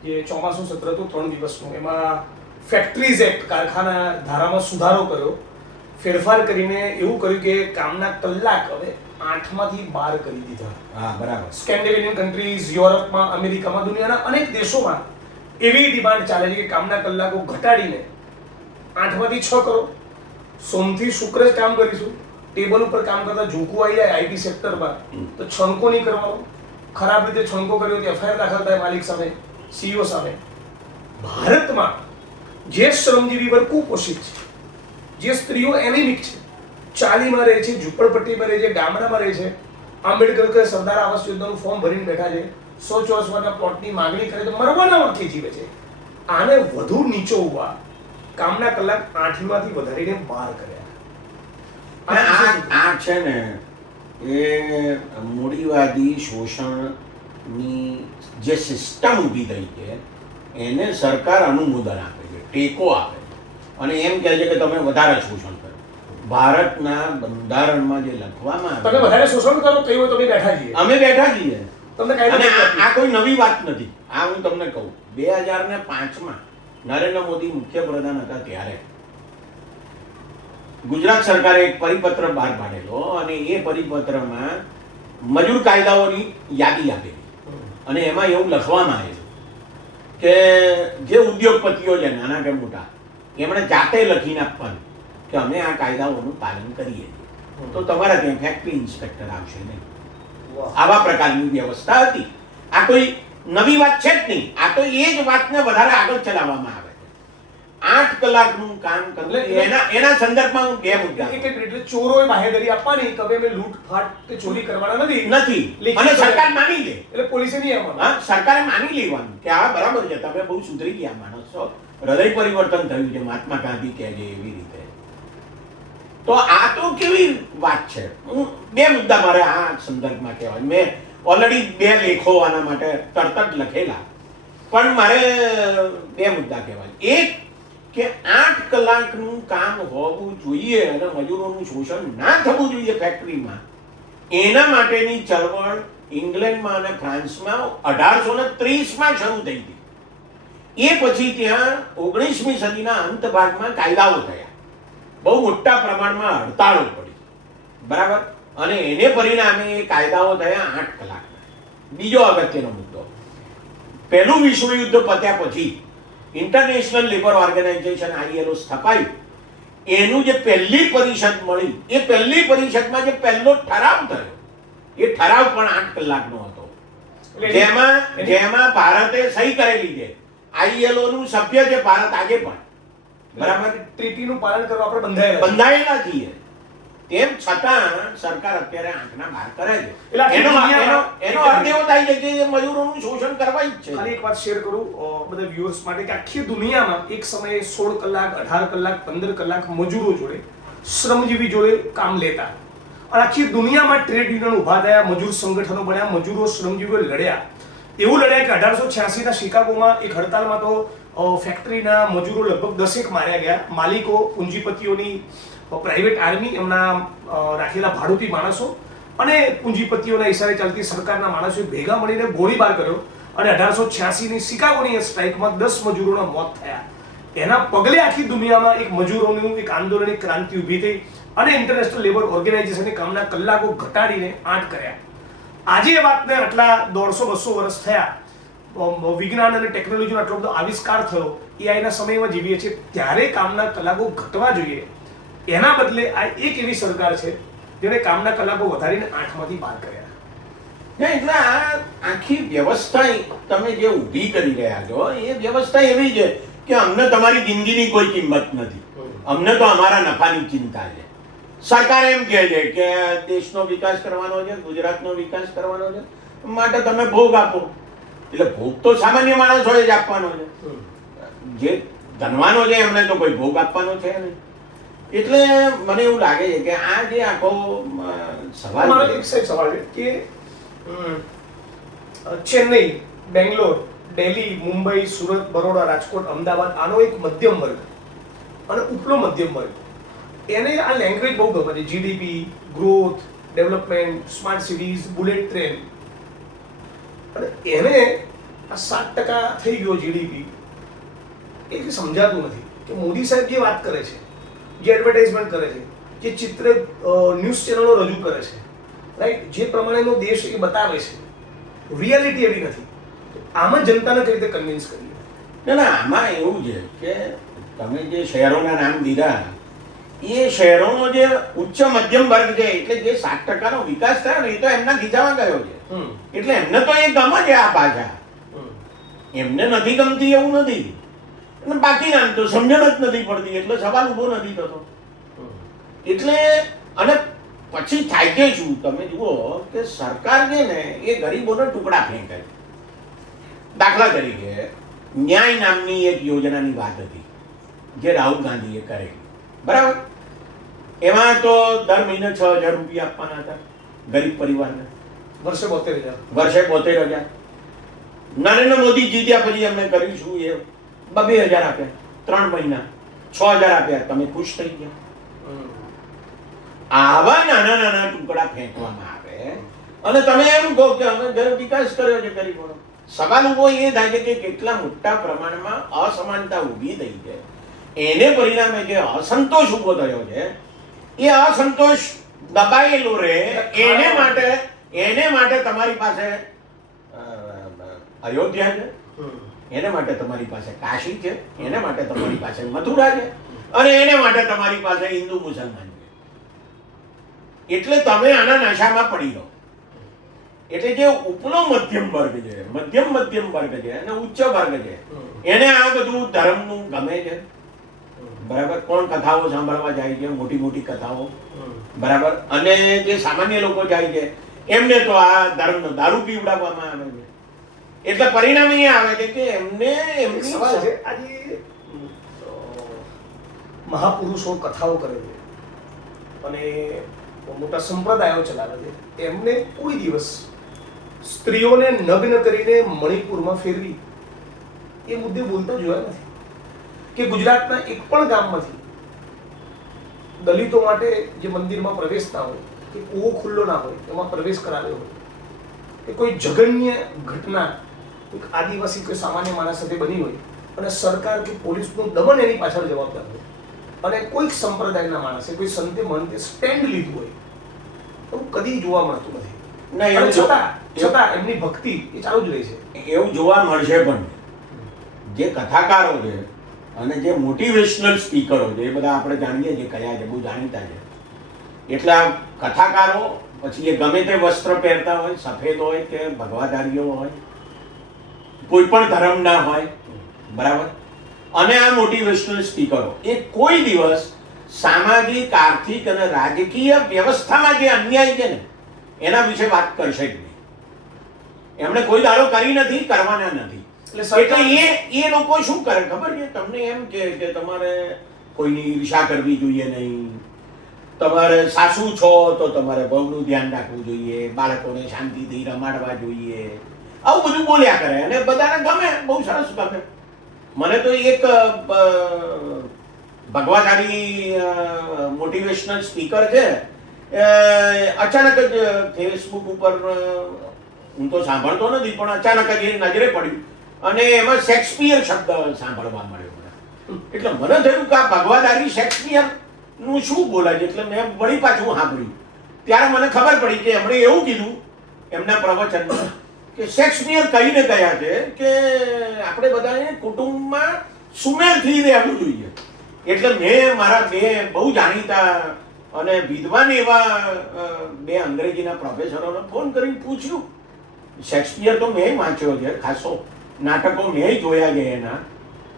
જે ચોમાસું સત્ર હતું 3 દિવસનું, એમાં ફેક્ટરીઝ એક્ટ, કારખાના ધારામાં સુધારો કર્યો, ફેરફાર કરીને એવું કર્યું કે કામના કલાક હવે 8માંથી 12 કરી દીધા. હા, બરાબર. સ્કેન્ડિનેવિયન કન્ટ્રીઝ, યુરોપમાં, અમેરિકામાં, દુનિયાના અનેક દેશોમાં એવી ડિમાન્ડ ચાલે છે કે કામના કલાકો ઘટાડીને 8માંથી 6 કરો, સોમથી શુક્ર જ કામ કરીશું. ટેબલ ઉપર કામ કરતા ઝોકું આવી જાય આઈટી સેક્ટરમાં તો છણકો નહીં કરવાનો, ખરાબ રીતે છણકો કર્યો તો એફઆઈઆર દાખલ થાય માલિક સામે, સીઈઓ સામે. ભારતમાં જે શ્રમજીવી વર્ગ કુપોષિત છે, જે સ્ત્રીઓ એનિમિક છે, ચાલીમાં રહે છે, ઝૂંપડપટ્ટીમાં રહે છે, ગામડામાં રહે છે, આંબેડકર કે સરદાર આવાસ યોજનાનું ફોર્મ ભરીને બેઠા છે, 100 ચોરસવાના પ્લોટની માંગણી કરે તો મરવાના વાંકે જીવે છે. આને વધુ નીચોવવા કામના કલાક 8માંથી વધારીને 12 કર્યા. આ છે ને એ મૂડીવાદી શોષણની જે સિસ્ટમ ઊભી થઈ છે એને સરકાર અનુમોદન આપે છે, ટેકો આપે છે અને એમ કહે છે કે તમે વધારે શોષણ કરો. ભારતના બંધારણમાં જે લખવામાં આવે, તમે વધારે શોષણ કરો તો એવું તમે બેઠા છીએ, અમે બેઠા છીએ. તમને અને આ કોઈ નવી વાત નથી. આ હું તમને કહું, 2005માં નરેન્દ્ર મોદી મુખ્યપ્રધાન હતા ત્યારે ગુજરાત સરકારે એક પરિપત્ર બહાર પાડેલો અને એ પરિપત્રમાં મજૂર કાયદાઓની યાદી આપેલી અને એમાં એવું લખવામાં આવેલું કે જે ઉદ્યોગપતિઓ છે નાના કે મોટા, એમણે જાતે લખીને આપવાનું કે અમે આ કાયદાઓનું પાલન કરીએ છીએ તો તમારા ત્યાં ફેક્ટરી ઇન્સ્પેક્ટર આવશે નહીં. આવા પ્રકારની વ્યવસ્થા હતી. આ કોઈ નવી વાત છે જ નહીં. આ તો એ જ વાતને વધારે આગળ ચલાવવામાં આવે છે. 8 કલાકનું કામ કરવું, એના સંદર્ભમાં હું બે મુદ્દા એટલે ચોરોએ બાહેધરી આપવાની કે હવે અમે લૂંટફાટ કે ચોરી કરવાના નથી અને સરકાર માની લે, એટલે પોલીસે નહીં આવવાનું. હા, સરકારે માની લેવાનું કે આ બરાબર છે, તમે બહુ સુધરી ગયા માણસ છો, હૃદય પરિવર્તન થયું છે, મહાત્મા ગાંધી કહે છે એવી રીતે. તો આ તો કેવી વાત છે. હું બે મુદ્દા મારે આ સંદર્ભમાં કહેવાય. મેં ઓલરેડી 2 લેખો આના માટે તરત જ લખેલા, પણ મારે બે મુદ્દા કહેવાય. એક કે 8 કલાકનું કામ હોવું જોઈએ અને મજૂરોનું શોષણ ના થવું જોઈએ ફેક્ટરીમાં, એના માટેની ચળવળ ઇંગ્લેન્ડમાં અને ફ્રાન્સમાં 1830માં શરૂ થઈ હતી. એ પછી ત્યાં 19મી સદીના અંત ભાગમાં કાયદાઓ થયા, બહુ મોટા પ્રમાણમાં હડતાળો પડી, બરાબર, અને એને પરિણામે એ કાયદાઓ થયા 8 કલાકના. બીજો અગત્યનો મુદ્દો, પહેલું વિશ્વયુદ્ધ પત્યા પછી ઇન્ટરનેશનલ લેબર ઓર્ગેનાઇઝેશન ILO સ્થપાયું, એનું જે પહેલી પરિષદ મળી, એ પહેલી પરિષદમાં જે પહેલો ઠરાવ થયો, એ ઠરાવ પણ 8 કલાકનો હતો, જેમાં ભારતે સહી કરેલી છે. ILO નું સભ્ય છે ભારત આજે પણ, બરાબર, ટ્રીટીનું પાલન કરવા આપણે બંધાયેલા છીએ. તેમ છતાં સરકાર અત્યારે આંખના બહાર કરે છે. એનો અર્થ એવો થાય છે કે મજૂરોનું શોષણ કરવા જ છે. ખાલી એક વાત શેર કરું બધા વ્યુઅર્સ માટે કે આખી દુનિયામાં એક સમયે 16 કલાક 18 કલાક 15 કલાક મજૂરો જોડે, શ્રમજીવી જોડે કામ લેતા, અને આખી દુનિયામાં ટ્રેડ યુનિયન ઉભા થયા, મજૂર સંગઠનો બન્યા, મજૂરો શ્રમજીવીઓ લડ્યા. એવું લડ્યા કે 1886ના શિકાગોમાં એક હડતાલમાં તો ફેક્ટરીના મજૂરો લગભગ 10 માર્યા ગયા. માલિકો, પૂંજીપતિઓની પ્રાઇવેટ આર્મી, એમના રાખેલા ભાડુતી માણસો અને પૂંજીપતિઓના ઈશારે ચાલતી સરકારના માણસોએ ભેગા મળીને ગોળીબાર કર્યો અને 1886ની શિકાગોની સ્ટ્રાઇકમાં 10 મજૂરોના મોત થયા. એના પગલે આખી દુનિયામાં એક મજૂરોનું એક આંદોલનની ક્રાંતિ ઊભી થઈ અને ઇન્ટરનેશનલ લેબર ઓર્ગેનાઇઝેશને કામના કલાકો ઘટાડીને 8 કર્યા. આજે એ વાતને આટલા 150-200 વર્ષ થયા, વિજ્ઞાન અને ટેકનોલોજીનો આટલો બધો આવિષ્કાર થયો, એઆઈના સમયમાં જીવીએ છીએ, ત્યારે કામના કલાકો ઘટવા જોઈએ. એના બદલે આ એક એવી સરકાર છે જેણે કામના કલાકો વધારીને 8માંથી 12 કર્યા. એટલે આ આખી વ્યવસ્થા તમે જે ઊભી કરી રહ્યા છો, એ વ્યવસ્થા એવી છે કે અમને તમારી જિંદગીની કોઈ કિંમત નથી, અમને તો અમારા નફાની ચિંતા છે. સરકાર એમ કહે છે કે દેશનો વિકાસ કરવાનો છે, ગુજરાતનો વિકાસ કરવાનો છે, માટે તમે ભોગ આપો. એટલે ભોગ તો સામાન્ય માણસોએ જ આપવાનો છે, જે ધનવાનો છે એમને તો કોઈ ભોગ આપવાનો છે નહીં. એટલે મને એવું લાગે છે કે આ જે આખો સવાલ છે કે ચેન્નઈ, બેંગ્લોર, દિલ્હી, મુંબઈ, સુરત, બરોડા, રાજકોટ, અમદાવાદ, આનો એક મધ્યમ વર્ગ અને ઉપલો મધ્યમ વર્ગ, એને આ લેંગ્વેજ બહુ ગમે છે. GDP, growth, development, smart cities, bullet train, અને એને આ 7% થઈ ગયો જીડીપી, એ સમજાતું નથી કે મોદી સાહેબ જે વાત કરે છે, જે એડવર્ટાઇઝમેન્ટ કરે છે, જે ચિત્ર ન્યૂઝ ચેનલો રજૂ કરે છે, રાઈટ, જે પ્રમાણેનો દેશ એ બતાવે છે, રિયાલિટી એવી નથી. આમાં જનતાને કઈ રીતે કન્વિન્સ કરીએ? ના, આમાં એવું છે કે તમે જે શહેરોના નામ દીધા, એ શહેરોનો જે ઉચ્ચ મધ્યમ વર્ગ છે, એટલે જે 7%નો વિકાસ થયો ને, એ તો એમના ખીચામાં ગયો છે. એટલે એમને તો એ ગમે છે આ ભાષા, એમને નથી ગમતી એવું નથી, અને બાકીના તો સમજણ જ નથી પડતી, એટલે સવાલ ઊભો નથી થતો. એટલે અને પછી થાય છે શું, તમે જુઓ કે સરકાર છે ને એ ગરીબોને ટુકડા ફેંકે છે. દાખલા તરીકે ન્યાય નામની એક યોજનાની વાત હતી જે રાહુલ ગાંધીએ કરેલી, બરાબર. એમાં તો દર મહિને 6,000 રૂપિયા આપવાના હતા ગરીબ પરિવારને, વર્ષે 72,000. વર્ષે 72,000. નરેન્દ્ર મોદી જીત્યા પછી એમને કર્યું શું, એ 2,000 આપ્યા, 3 મહિના 6,000 આપ્યા, તમે ખુશ થઈ ગયા. આવા નાના નાના ટુકડા ફેંકવામાં આવે અને તમે એમ કહો કે અમે વિકાસ કર્યો છે ગરીબોનો. સવાલ ઉભો એ થાય છે કે કેટલા મોટા પ્રમાણમાં અસમાનતા ઊભી થઈ છે, એને પરિણામે જે અસંતોષ ઊભો થયો છે, એ અસંતોષ દબાયેલો રહે એને માટે તમારી પાસે અયોધ્યા છે, એને માટે તમારી પાસે કાશી છે, એને માટે તમારી પાસે મથુરા છે, અને એને માટે તમારી પાસે હિન્દુ મુસલમાન છે. એટલે તમે આના નશામાં પડી ગયો. એટલે જે ઉપલો મધ્યમ વર્ગ છે, મધ્યમ વર્ગ છે અને ઉચ્ચ વર્ગ છે, એને આ બધું ધર્મનું ગમે છે, બરાબર, કોણ કથાઓ સાંભળવા જાય છે, મોટી મોટી કથાઓ, બરાબર, અને જે સામાન્ય લોકો જાય છે એમને તો આ દારૂ પીવડાવવામાં આવે છે. એટલે પરિણામ એ આવે છે કે એમને એમની સવાલ છે, આજે મહાપુરુષો કથાઓ કરે છે અને મોટા સંપ્રદાયો ચલાવે છે, એમને કોઈ દિવસ સ્ત્રીઓને નગ્ન કરીને મણિપુરમાં ફેરવી એ મુદ્દે બોલતા જોયા નથી. કે ગુજરાતના એક પણ ગામમાંથી દલિતો માટે જે મંદિરમાં પ્રવેશ ના હોય, કે કૂવો ખુલ્લો ના હોય એમાં પ્રવેશ કરાવ્યો હોય, કે કોઈ જઘન્ય ઘટના એક આદિવાસી કોઈ સામાન્ય માણસ સાથે બની હોય અને સરકાર કે પોલીસનું દમન એની પાછળ જવાબદાર હોય અને કોઈક સંપ્રદાયના માણસે કોઈ સંતે મહંતે સ્ટેન્ડ લીધું હોય, એવું કદી જોવા મળતું નથી. અને છતાં એમની ભક્તિ એ ચાલુ જ રહી છે. એવું જોવા મળશે. પણ જે કથાકારો છે અને જે મોટિવેશનલ સ્પીકરો છે એ બધા આપણે જાણીએ છીએ કયા છે, બહુ જાણીતા છે. એટલા કથાકારો પછી એ ગમે તે વસ્ત્ર પહેરતા હોય, સફેદ હોય કે ભગવાધારીઓ હોય, કોઈ પણ ધર્મના હોય, બરાબર, અને આ મોટિવેશનલ સ્પીકરો એ કોઈ દિવસ સામાજિક, આર્થિક અને રાજકીય વ્યવસ્થામાં જે અન્યાય છે ને એના વિશે વાત કરશે જ નહીં. એમણે કોઈ દાડો કરી નથી, કરવાના નથી. એટલે એ લોકો શું કરે ખબર છે તમને? એમ કે તમારે કોઈની ઈર્ષા કરવી જોઈએ નહીં, તમારે સાસુ છો તો તમારે બહુનું ધ્યાન રાખવું જોઈએ, બાળકોને શાંતિથી રમાડવા જોઈએ, આવું બધું બોલ્યા કરે અને બધાને ગમે, બહુ સરસ ગમે. મને તો એક ભગવાધારી મોટિવેશનલ સ્પીકર છે, અચાનક જ ફેસબુક ઉપર હું તો સાંભળતો નથી પણ અચાનક જ એ નજરે પડ્યું અને એમાં શેક્સપિયર શબ્દ સાંભળવા મળ્યો મને. એટલે મને થયું કે આ ભગવાધારી શેક્સપિયર નું શું બોલાય છે. એટલે મેં વળી પાછું સાંભળ્યું ત્યારે મને ખબર પડી કે એમણે એવું કીધું એમના પ્રવચનમાં કે શેક્સપિયર કહીને ગયા છે કે આપણે બધાને કુટુંબમાં સુમેળથી રહેવું જોઈએ. એટલે મેં મારા બે બહુ જાણીતા અને વિદ્વાન એવા બે અંગ્રેજીના પ્રોફેસરોને ફોન કરીને પૂછ્યું. શેક્સપિયર તો મેં વાંચ્યો છે, ખાસો નાટકો મેં જોયા છે, એના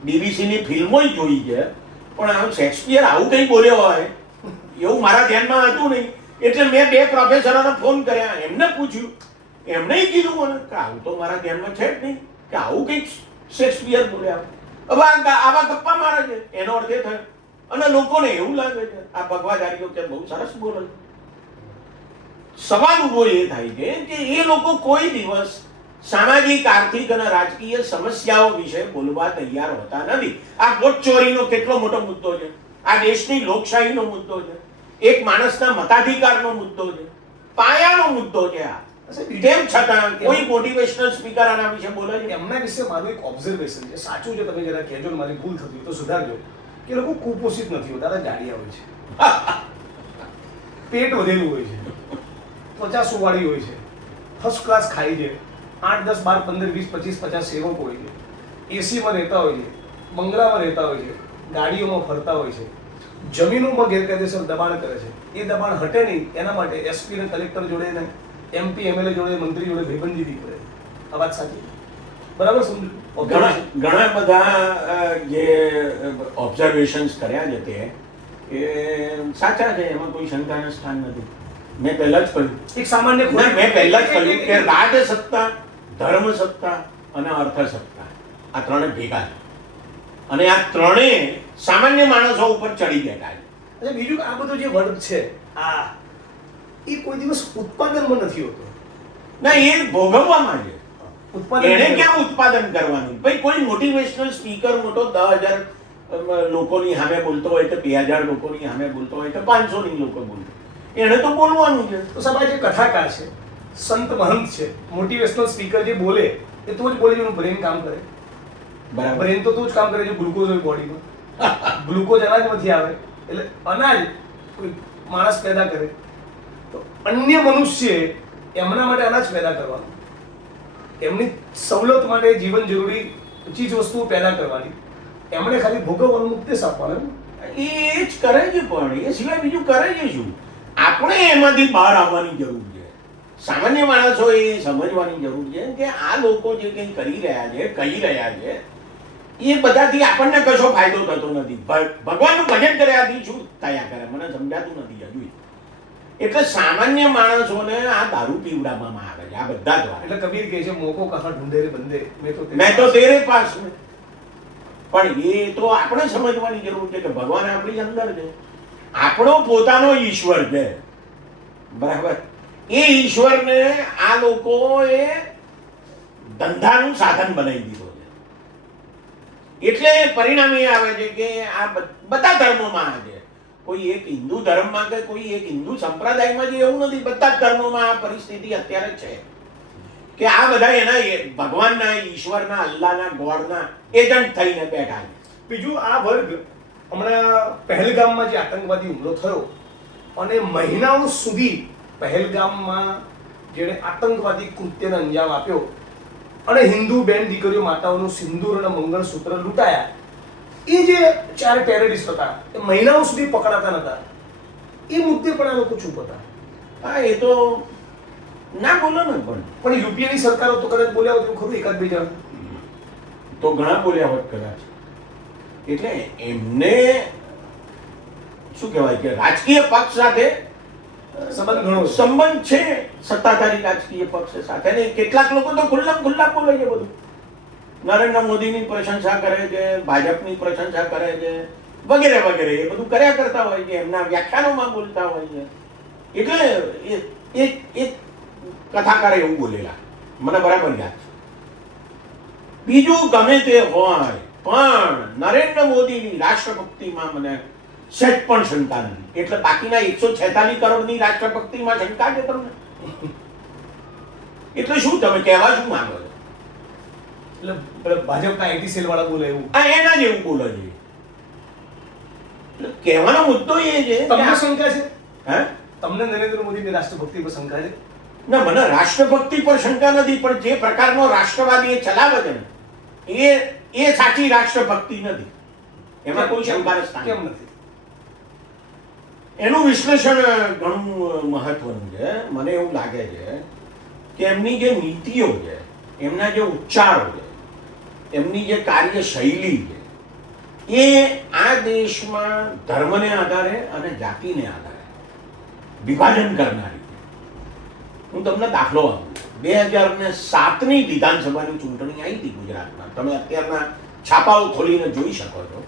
બીબીસીની ફિલ્મો જોઈ છે, પણ આમ શેક્સપિયર આવું કંઈ બોલ્યો હોય એવું મારા ધ્યાનમાં હતું નહીં. એટલે મેં બે પ્રોફેસરોને ફોન કર્યા, એમને પૂછ્યું, એમણે કીધું મને કે આવું તો મારા ધ્યાનમાં છે જ નહીં કે આવું કંઈક શેક્સપિયર બોલ્યા. હવે આવા ગપ્પા મારે છે, એનો અર્થ એ થયો. અને લોકોને એવું લાગે છે આ ભગવાધારીઓ કે બહુ સરસ બોલે. સવાલ ઉભો એ થાય છે કે એ લોકો કોઈ દિવસ સામાજિક, આર્થિક અને રાજકીય સમસ્યાઓ વિશે બોલવા તૈયાર હોતા નથી. આ વોટ ચોરીનો કેટલો મોટો મુદ્દો છે, આ દેશની લોકશાહીનો મુદ્દો છે, એક માણસના મતાધિકારનો મુદ્દો છે, પાયાનો મુદ્દો છે. આ તેમ છતાં કોઈ મોટિવેશનલ સ્પીકર આના વિશે બોલે છે? એમના વિશે મારું એક ઓબ્ઝર્વેશન છે, સાચું છે, તમે જરા કહેજો ને મારી ભૂલ થતી તો સુધારજો, કે લોકો કુપોષિત નથી હોતા, જાડિયા હોય છે, પેટ વધેલું હોય છે, ત્વચા સુવાળી હોય છે, ફર્સ્ટ ક્લાસ ખાય છે, 8, 10, 12, 15, 20, 25, 50 સેવકો હોય છે, એસીમાં રહેતા હોય છે, બંગલામાં રહેતા હોય છે, ગાડીઓમાં ફરતા હોય છે, જમીનોમાં ગેરકાયદેસર દબાણ કરે છે. એ દબાણ હટે નહીં એના માટે એસપી ને કલેક્ટર જોડે ને MP MLA જોડે મંત્રી જોડે ભેબંધી કરે. આ વાત સાચી? બરાબર સમજુ? ઘણા બધા જે ઓબ્ઝર્વેશન્સ કર્યા છે તે એ સાચા છે, એમાં કોઈ શંકાનું સ્થાન નથી. મેં પહેલા જ કહ્યું, એક સામાન્ય મેં પહેલા જ કહ્યું કે રાજસત્તા, ધર્મ સત્તા અને અર્થસત્તા આ ત્રણે ભેગા છે અને આ ત્રણેય સામાન્ય માણસો ઉપર ચડી બેઠા છે. અને બીજું આ બધો જે વર્ગ છે આ એ કોઈ દિવસ ઉત્પાદનમાં નથી હોતો. ના, એ ભોગવવામાં છે. ઉત્પાદન એને ક્યાં ઉત્પાદન કરવાનું? ભાઈ કોઈ મોટિવેશનલ સ્પીકર મોટો 10,000 લોકોની સામે બોલતો હોય કે 2,000 લોકોની સામે બોલતો હોય કે 500 ની લોકો બોલતો, એને તો બોલવાનું છે. તો સાહેબ જે કથાકાર છે, સંત મહંત છે, મોટિવેશનલ સ્પીકર જે બોલે એ તો જ બોલે જેનું બ્રેન કામ કરે. બરાબર, બ્રેન તો જ કામ કરે જો ગ્લુકોઝ હોય બોડીમાં. ગ્લુકોઝ અનાજમાંથી આવે, એટલે અનાજ કોઈ માણસ પેદા કરે તો અન્ય મનુષ્ય એમના માટે અનાજ પેદા કરવાનું, એમની સવલત માટે જીવન જરૂરી ચીજ વસ્તુઓ પેદા કરવાની, એમણે ખાલી ભોગવવાનું ઉપદેશ આપવાનો. એ જ કરે છે, પણ એ સિવાય બીજું કરે છે શું? આપણે એમાંથી બહાર આવવાની જરૂર છે. સામાન્ય માણસો એ સમજવાની જરૂર છે કે આ લોકો જે કંઈ કરી રહ્યા છે, કહી રહ્યા છે, એ બધાથી આપણને કશો ફાયદો થતો નથી. ભગવાનનું ભજન કર્યાથી શું થયા કરે મને સમજાતું નથી હજુ. એટલે સામાન્ય માણસોને આ દારૂ પીવડાવવામાં આવે છે આ બધા દ્વારા. એટલે કબીર કહે છે મોકો કહા ઢૂંઢે રે બંદે મેં તો તેરે પાસ મેં. પણ એ તો આપણે સમજવાની જરૂર છે કે ભગવાન આપણી અંદર છે, આપણો પોતાનો ઈશ્વર છે, બરાબર. એ ઈશ્વરને આ લોકોએ ધંધાનું સાધન બનાવી દીધો છે. એટલે પરિણામ એ આવે છે કે આ બધા ધર્મોમાં આવે છે. કોઈ એક હિન્દુ ધર્મમાં કે કોઈ એક હિન્દુ સંપ્રદાયમાં જે એવું નથી, બધા જ ધર્મોમાં આ પરિસ્થિતિ અત્યારે છે કે આ બધા એના ભગવાનના, ઈશ્વરના, અલ્લાહના, ગોડના એજન્ટ થઈને બેઠા છે. બીજું આ વર્ગ હમણાં પહેલગામમાં જે આતંકવાદી હુમલો થયો અને મહિનાઓ સુધી પહેલગામમાં જેણે આતંકવાદી કૃત્યને અંજામ આપ્યો અને હિન્દુ બેન દીકરીઓ માતાઓનું સિંદૂર અને મંગળસૂત્ર લૂંટાયા, એ જે 4 ટેરરિસ્ટ હતા એ મહિનાઓ સુધી પકડાતા નતા. એ મુદ્દે પણ આ લોકો ચૂપ હતા. હા, એ તો ના બોલો ને. પણ યુપીએની સરકારો તો કદાચ બોલ્યા હોત ખરું એકાદ બે જણ તો ઘણા બોલ્યા હોત કદાચ. એટલે એમને શું કહેવાય કે રાજકીય પક્ષ સાથે સંબંધ છે, સત્તાધારી રાજકીય પક્ષ સાથે. ને કેટલાક લોકો તો ખુલ્લા બોલે છે બધું. નરેન્દ્ર મોદીની પ્રશંસા કરે છે, ભાજપની પ્રશંસા કરે છે, વગેરે વગેરે. એ બધું કર્યા કરતા હોય છે, એમના વ્યાખ્યાનોમાં બોલતા હોય છે. એટલે એક કથાકારે એવું બોલેલા, મને બરાબર યાદ છે. બીજું ગમે તે હોય પણ નરેન્દ્ર મોદીની રાષ્ટ્રભક્તિમાં મને સહેજ પણ શંકા નથી. એટલે બાકીના 146 કરોડની રાષ્ટ્રભક્તિમાં શંકા છે તમને? એટલે શું તમે કહેવા શું માંગો છો? એટલે ભાજપના આઈટી સેલ વાળા બોલે એવું? આ એના જેવું બોલે છે. એટલે કહેવાનો મુદ્દો એ છે. તમને શંકા છે? હે? તમને નરેન્દ્ર મોદીની રાષ્ટ્રભક્તિ પર શંકા છે? ના, મને રાષ્ટ્રભક્તિ પર શંકા નથી, પણ જે પ્રકારનો રાષ્ટ્રવાદી એ ચલાવે છે ને એ સાચી રાષ્ટ્રભક્તિ નથી. એમાં કોઈ શંકા કેમ નથી? એનું વિશ્લેષણ ઘણું મહત્વનું છે. મને એવું લાગે છે કે એમની જે નીતિઓ છે, એમના જે ઉચ્ચારો છે, એમની જે કાર્યશૈલી છે, એ આ દેશમાં ધર્મને આધારે અને જાતિને આધારે વિભાજન કરનારી છે. હું તમને દાખલો આપું. 2007ની વિધાનસભાની ચૂંટણી આવી હતી ગુજરાતમાં. તમે અત્યારના છાપાઓ ખોલીને જોઈ શકો છો.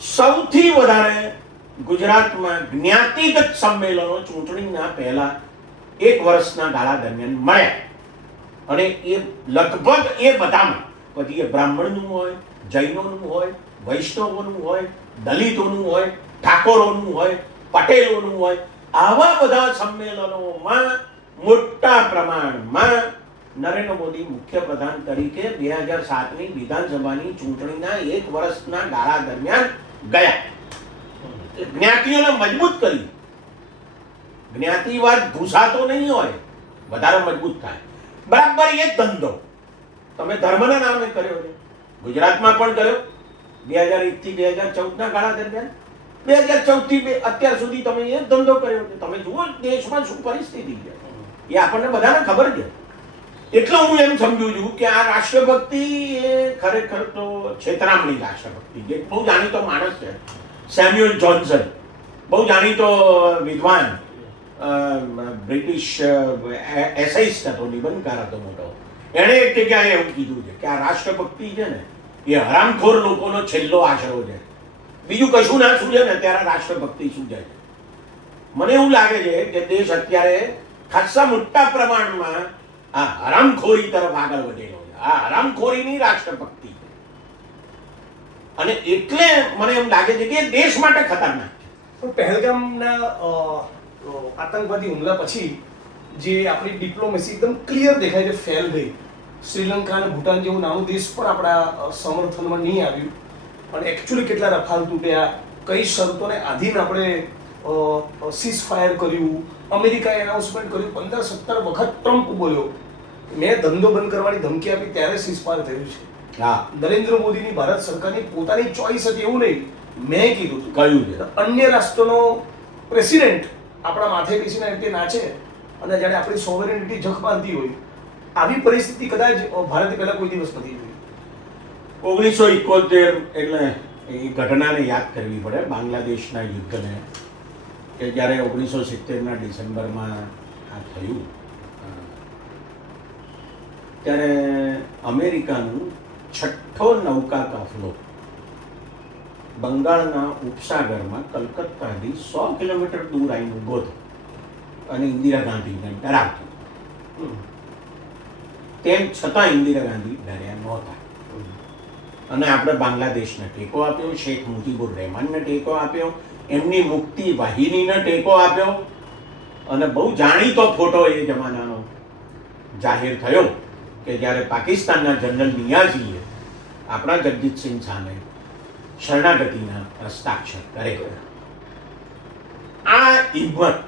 સૌથી વધારે ગુજરાતમાં જ્ઞાતિગત સંમેલનો ચૂંટણીના પહેલા 1 વર્ષના ગાળા દરમિયાન મળ્યા. અને એ લગભગ એ બધામાં, પછી એ બ્રાહ્મણનું હોય, જૈનોનું હોય, વૈષ્ણવોનું હોય, દલિતોનું હોય, ઠાકોરોનું હોય, પટેલોનું હોય, આવા બધા સંમેલનોમાં મોટા પ્રમાણમાં નરેન્દ્ર મોદી મુખ્યપ્રધાન તરીકે 2007ની વિધાનસભાની ચૂંટણીના 1 વર્ષના ગાળા દરમિયાન ગયા. જ્ઞાતિઓને મજબૂત કરી. જ્ઞાતિવાદ ભૂસાતો નહીં હોય, વધારે મજબૂત થાય. બરાબર એ ધંધો તમે ધર્મના નામે કર્યો છે. ગુજરાતમાં પણ કર્યો 2001 થી 2014ના ગાળા દરમિયાન. 2014 થી અત્યાર સુધી તમે એ ધંધો કર્યો છે. તમે જુઓ દેશમાં શું પરિસ્થિતિ છે, એ આપણને બધાને ખબર છે. એટલે હું એમ સમજુ છું કે આ રાષ્ટ્રભક્તિ એ ખરેખર તો છેતરામણી રાષ્ટ્રભક્તિ. જે બહુ જાણીતો માણસ છે સેમ્યુઅલ જોન્સન, બહુ જાણીતો વિદ્વાન બ્રિટિશ એસેઇસ્ટ હતો, નિબંધકાર હતો મોટો. એણે એક જગ્યાએ એવું કીધું છે કે આ રાષ્ટ્રભક્તિ છે ને એ હરામખોર લોકોનો છેલ્લો આશરો છે. બીજું કશું ના સૂજે ને ત્યારે રાષ્ટ્રભક્તિ સૂજે છે. મને એવું લાગે છે કે દેશ અત્યારે ખાસા મોટા પ્રમાણમાં આ હરામખોરી તરફ આગળ વધેલો છે. આ હરામખોરીની રાષ્ટ્રભક્તિ છે. અને એટલે મને એમ લાગે છે કે દેશ માટે ખતરનાક છે. પણ પહેલગામના આતંકવાદી હુમલા પછી જે આપણી ડિપ્લોમેસી એકદમ ક્લિયર દેખાય છે ફેલ ગઈ. શ્રીલંકા અને ભૂટાન જેવું નાનું દેશ પણ આપણા સમર્થનમાં નહીં આવ્યું. અને એકચ્યુઅલી કેટલા રફાલ તૂટ્યા, કઈ શરતોને આધીન આપણે સીઝ ફાયર કર્યું, અમેરિકાએ એનાઉન્સમેન્ટ કર્યું, 15-17 વખત ટ્રમ્પ બોલ્યો મેં ધંધો બંધ કરવાની ધમકી આપી ત્યારે સીઝ ફાયર થયું છે. હા, નરેન્દ્ર મોદીની ભારત સરકારની પોતાની ચોઈસ હતી એવું નહીં, મેં કીધું હતું. કહ્યું છે. અન્ય રાષ્ટ્રનો પ્રેસિડેન્ટ આપણા માથે બેસીને રીતે નાચે અને જ્યારે આપણી સોવરેનિટી જખ બાંધતી હોય, આવી પરિસ્થિતિ કદાચ ભારતે પહેલા કોઈ દિવસ નથી જોઈ. 1971 એટલે એ ઘટનાને યાદ કરવી પડે, બાંગ્લાદેશના યુદ્ધને, કે જ્યારે 1970ના ડિસેમ્બરમાં આ થયું, ત્યારે અમેરિકાનું છઠ્ઠો નૌકા કાફલો બંગાળના ઉપસાગરમાં કલકત્તાથી 100 કિલોમીટર દૂર આવીને ઊભો હતો અને ઇન્દિરા ગાંધીને ડરાવતો. તેમ છતાં ઇન્દિરા ગાંધી ડર્યા નહોતા અને આપણે બાંગ્લાદેશને ટેકો આપ્યો, શેખ મુજીબુર રહેમાનને ટેકો આપ્યો, એમની મુક્તિ વાહિનીને ટેકો આપ્યો. અને બહુ જાણીતો ફોટો એ જમાનાનો જાહેર થયો કે જ્યારે પાકિસ્તાનના જનરલ નિયાઝીએ આપણા જગજીતસિંહ સામે શરણાગતિના હસ્તાક્ષર કરે. આ હિંમત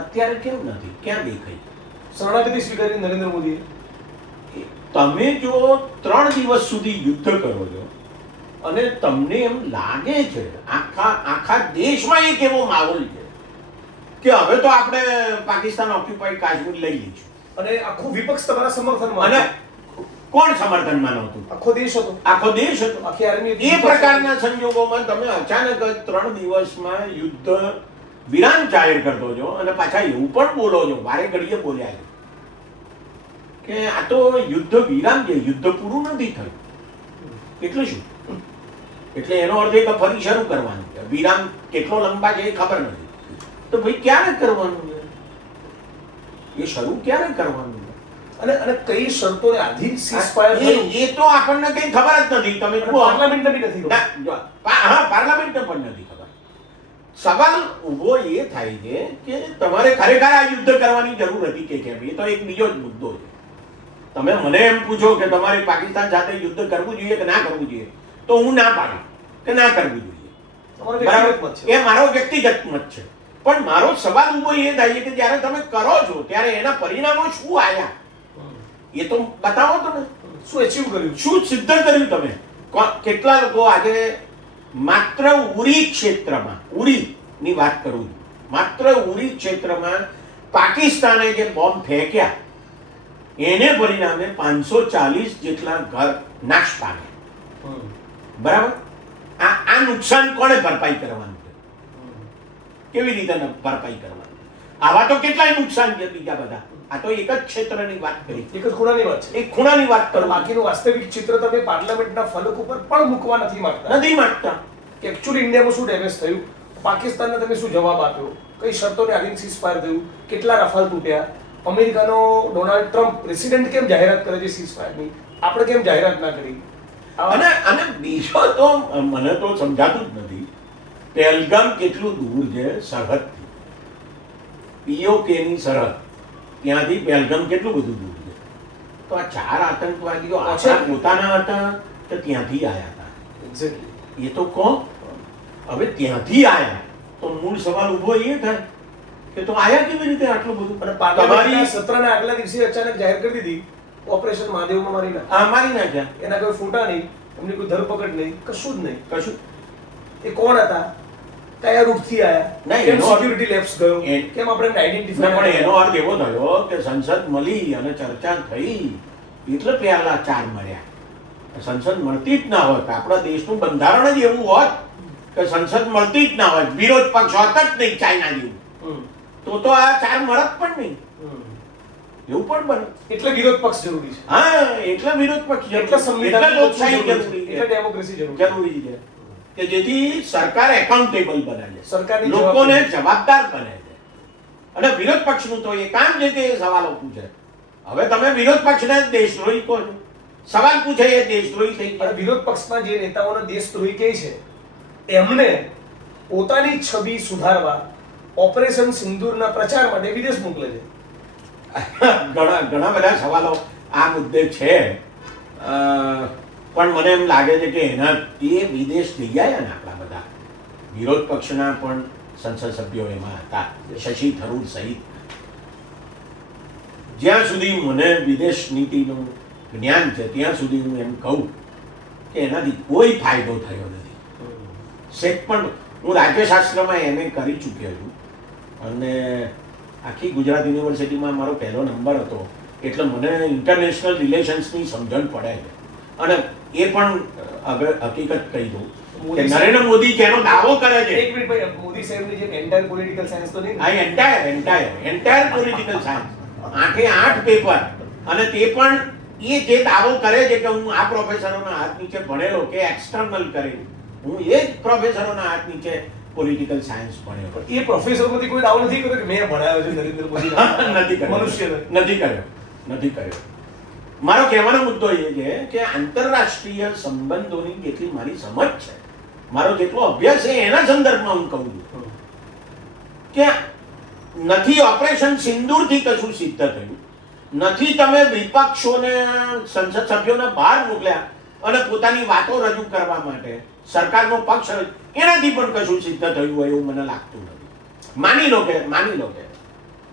અત્યારે કેમ નથી, ક્યાં દેખાઈ? શરણાગતિ સ્વીકારી નરેન્દ્ર મોદીએ. તમે જો 3 દિવસ સુધી યુદ્ધ કરો છો અને તમને એમ લાગે છે આખા દેશમાં એક એવો માહોલ છે કે હવે તો આપણે પાકિસ્તાન ઓક્યુપાઈડ કાશ્મીર લઈ લઈશું, અને આખો વિપક્ષ તમારા સમર્થનમાં, અને કોણ સમર્થનમાં નહોતું? આખો દેશ હતો, આખો દેશ હતો. આખી આર્મી. એ પ્રકારના સંજોગોમાં તમે અચાનક જ 3 દિવસમાં યુદ્ધ વિરામ જાહેર કરતો છો અને પાછા એવું પણ બોલો છો, વારે ઘડીએ બોલ્યા છે કે આ તો યુદ્ધ વિરામ છે, યુદ્ધ પૂરું નથી થયું. એટલે શું? એટલે એનો અર્થ એ કે ફરી શરૂ કરવાનું છે. વિરામ કેટલો લંબા છે એ ખબર નથી. તો ભાઈ ક્યારે કરવાનું છે? એ શરૂ ક્યારે કરવાનું છે? અને કઈ શરતોને આધીન સીઝફાયર થયું એ તો આપણને કઈ ખબર જ નથી. તમે જુઓ, પાર્લામેન્ટને બી નથી ખબર. હા, પાર્લામેન્ટને પણ નથી ખબર. સવાલ ઊભો એ થાય છે કે તમારે ખરેખર આ યુદ્ધ કરવાની જરૂર હતી કે કેમ? એ તો એક બીજો જ મુદ્દો છે. તમે મને એમ પૂછો કે તમારે પાકિસ્તાન સાથે યુદ્ધ કરવું જોઈએ કે ના કરવું જોઈએ, તો હું ના પાડું કે ના કરવું જોઈએ. એ મારો વ્યક્તિગત મત છે. પણ મારો સવાલ ઊભો એ થાય છે કે જ્યારે તમે કરો છો ત્યારે એના પરિણામો શું આવ્યા એ તો બતાવો. તમે શું અચીવ કર્યું, શું સિદ્ધ કર્યું? તમે કેટલા લોકો આજે માત્ર ઉરી ક્ષેત્રમાં, ઉરીની વાત કરું છું, માત્ર ઉરી ક્ષેત્રમાં પાકિસ્તાને જે બોમ્બ ફેંક્યા એને પરિણામે 540 જેટલા ઘર નાશ પામ્યા. બરાબર? આ નુકસાન કોણે ભરપાઈ કરવાનું છે? કેવી રીતે ભરપાઈ કરવાની? આવા તો કેટલાય નુકસાન છે બીજા બધા. આ તો એક જ ક્ષેત્રની વાત કરી, એક જ ખૂણાની વાત છે. એક ખૂણાની વાત કરો. બાકીનું વાસ્તવિક ચિત્ર તમે પાર્લામેન્ટના ફલક ઉપર પણ મૂકવા નથી માંગતા કે એકચ્યુઅલી ઇન્ડિયામાં શું ડેમેજ થયું, પાકિસ્તાનને તમે શું જવાબ આપ્યો, કઈ શરતોને આધીન સીઝફાયર થયું, કેટલા રફાલ તૂટ્યા, અમેરિકાનો ડોનાલ્ડ ટ્રમ્પ પ્રેસિડેન્ટ કેમ જાહેરાત કરે છે સીઝફાયરની, આપણે કેમ જાહેરાત ના કરી? અને બીજો તો મને તો સમજાતું જ નથી, પહેલગામ કેટલું દૂર છે સરહદથી, પીઓકેની સરહદ, ત્યાંથી પહેલગામ કેટલું બધું દૂર છે. તો આ 4 આતંકવાદીઓ આપણા પોતાના હતા કે ત્યાંથી આવ્યા હતા? એ તો કહો. હવે ત્યાંથી આવ્યા તો મૂળ સવાલ ઊભો એ થાય કે તો આયા કેવી રીતે આટલું બધું? અને પાર્લામેન્ટના સત્રના આગલા દિવસે અચાનક જાહેર કરી દીધી ઓપરેશન મહાદેવમાં મારી નાખ્યા. એના કોઈ ફોટા નહીં, એમની કોઈ ધરપકડ નહીં, કશું જ નહીં. કશું. એ કોણ હતા, કયા રૂટથી આયા, કેમ સિક્યુરિટી લેપ્સ ગયો, કેમ આપણે આઈડેન્ટિફાય? પણ એનો અર્થ એવો થયો કે સંસદ મળી અને ચર્ચા થઈ એટલે પહેલા 4 મર્યા. સંસદ મળતી જ ના હોત, આપણા દેશનું બંધારણ જ એવું હોત કે સંસદ મળતી જ ના હોત, વિરોધ પક્ષ હોત જ નહીં ચાઇના જેવું, તો આ 4 મળત પણ નહીં. એવું પણ બને. એટલે વિરોધ પક્ષ જરૂરી છે. હા, એટલે વિરોધ પક્ષ, એટલે સંવિધાન, એટલે લોકશાહી જરૂરી છે, એટલે ડેમોક્રેસી જરૂરી છે કે જેથી સરકાર એકાઉન્ટેબલ બને છે, સરકારની લોકોને જવાબદાર બને છે. અને વિરોધ પક્ષનું તો એ કામ છે કે સવાલો પૂછે. હવે તમે વિરોધ પક્ષને દેશદ્રોહી કહો છો, સવાલ પૂછે એ દેશદ્રોહી થઈ ગયા. વિરોધ પક્ષના જે નેતાઓને દેશદ્રોહી કહે છે એમને પોતાની છબી સુધારવા ઓપરેશન સિંદૂરના પ્રચાર માટે વિદેશ મોકલે છે. ઘણા બધા સવાલો આ મુદ્દે છે, પણ મને એમ લાગે છે કે એ વિદેશ જઈ આવ્યા ને આપણા બધા વિરોધ પક્ષના પણ સંસદ સભ્યો એમાં હતા, શશી થરૂર સહિત. જ્યાં સુધી મને વિદેશ નીતિનું જ્ઞાન છે ત્યાં સુધી હું એમ કહું કે એનાથી કોઈ ફાયદો થયો નથી. શેખ પણ હું રાજ્યશાસ્ત્રમાં MA કરી ચૂક્યો છું અને આખી ગુજરાત યુનિવર્સિટીમાં મારો પહેલો નંબર હતો, એટલે મને ઇન્ટરનેશનલ રિલેશન્સની સમજણ પડે છે. અને એ પણ હકીકત કહી દઉં કે મોદી નરેન્દ્ર મોદી જેનો દાવો કરે છે, એક મિનિટ ભાઈ, મોદી સાહેબની જેમ એન્ટાયર પોલિટિકલ સાયન્સ તો નહીં ને? આ એન્ટાયર પોલિટિકલ સાયન્સ 8 પેપર, અને તે પણ એ જે દાવો કરે છે કે હું આ પ્રોફેસરોના હાથ નીચે ભણેલો કે એક્સટર્નલ કરેલું, હું એ જ પ્રોફેસરોના હાથ નીચે પોલિટિકલ સાયન્સ ભણેલો. પણ એ પ્રોફેસરમાંથી કોઈ દાવો નથી કર્યો કે મેં ભણાવ્યો છે નરેન્દ્ર મોદી નથી કર્યો. મનુષ્યને. નથી કર્યો. મારો કહેવાનો મુદ્દો એ છે કે આંતરરાષ્ટ્રીય સંબંધોની જેટલી મારી સમજ છે, મારો જેટલો અભ્યાસ છે, એના સંદર્ભમાં હું કહું છું કે નથી ઓપરેશન સિંદૂરથી કશું સિદ્ધ થયું, નથી તમે વિપક્ષોને, સંસદ સભ્યોને બહાર મોકલ્યા અને પોતાની વાતો રજૂ કરવા માટે સરકારનો પક્ષ, એનાથી પણ કશું સિદ્ધ થયું હોય એવું મને લાગતું નથી. માની લો કે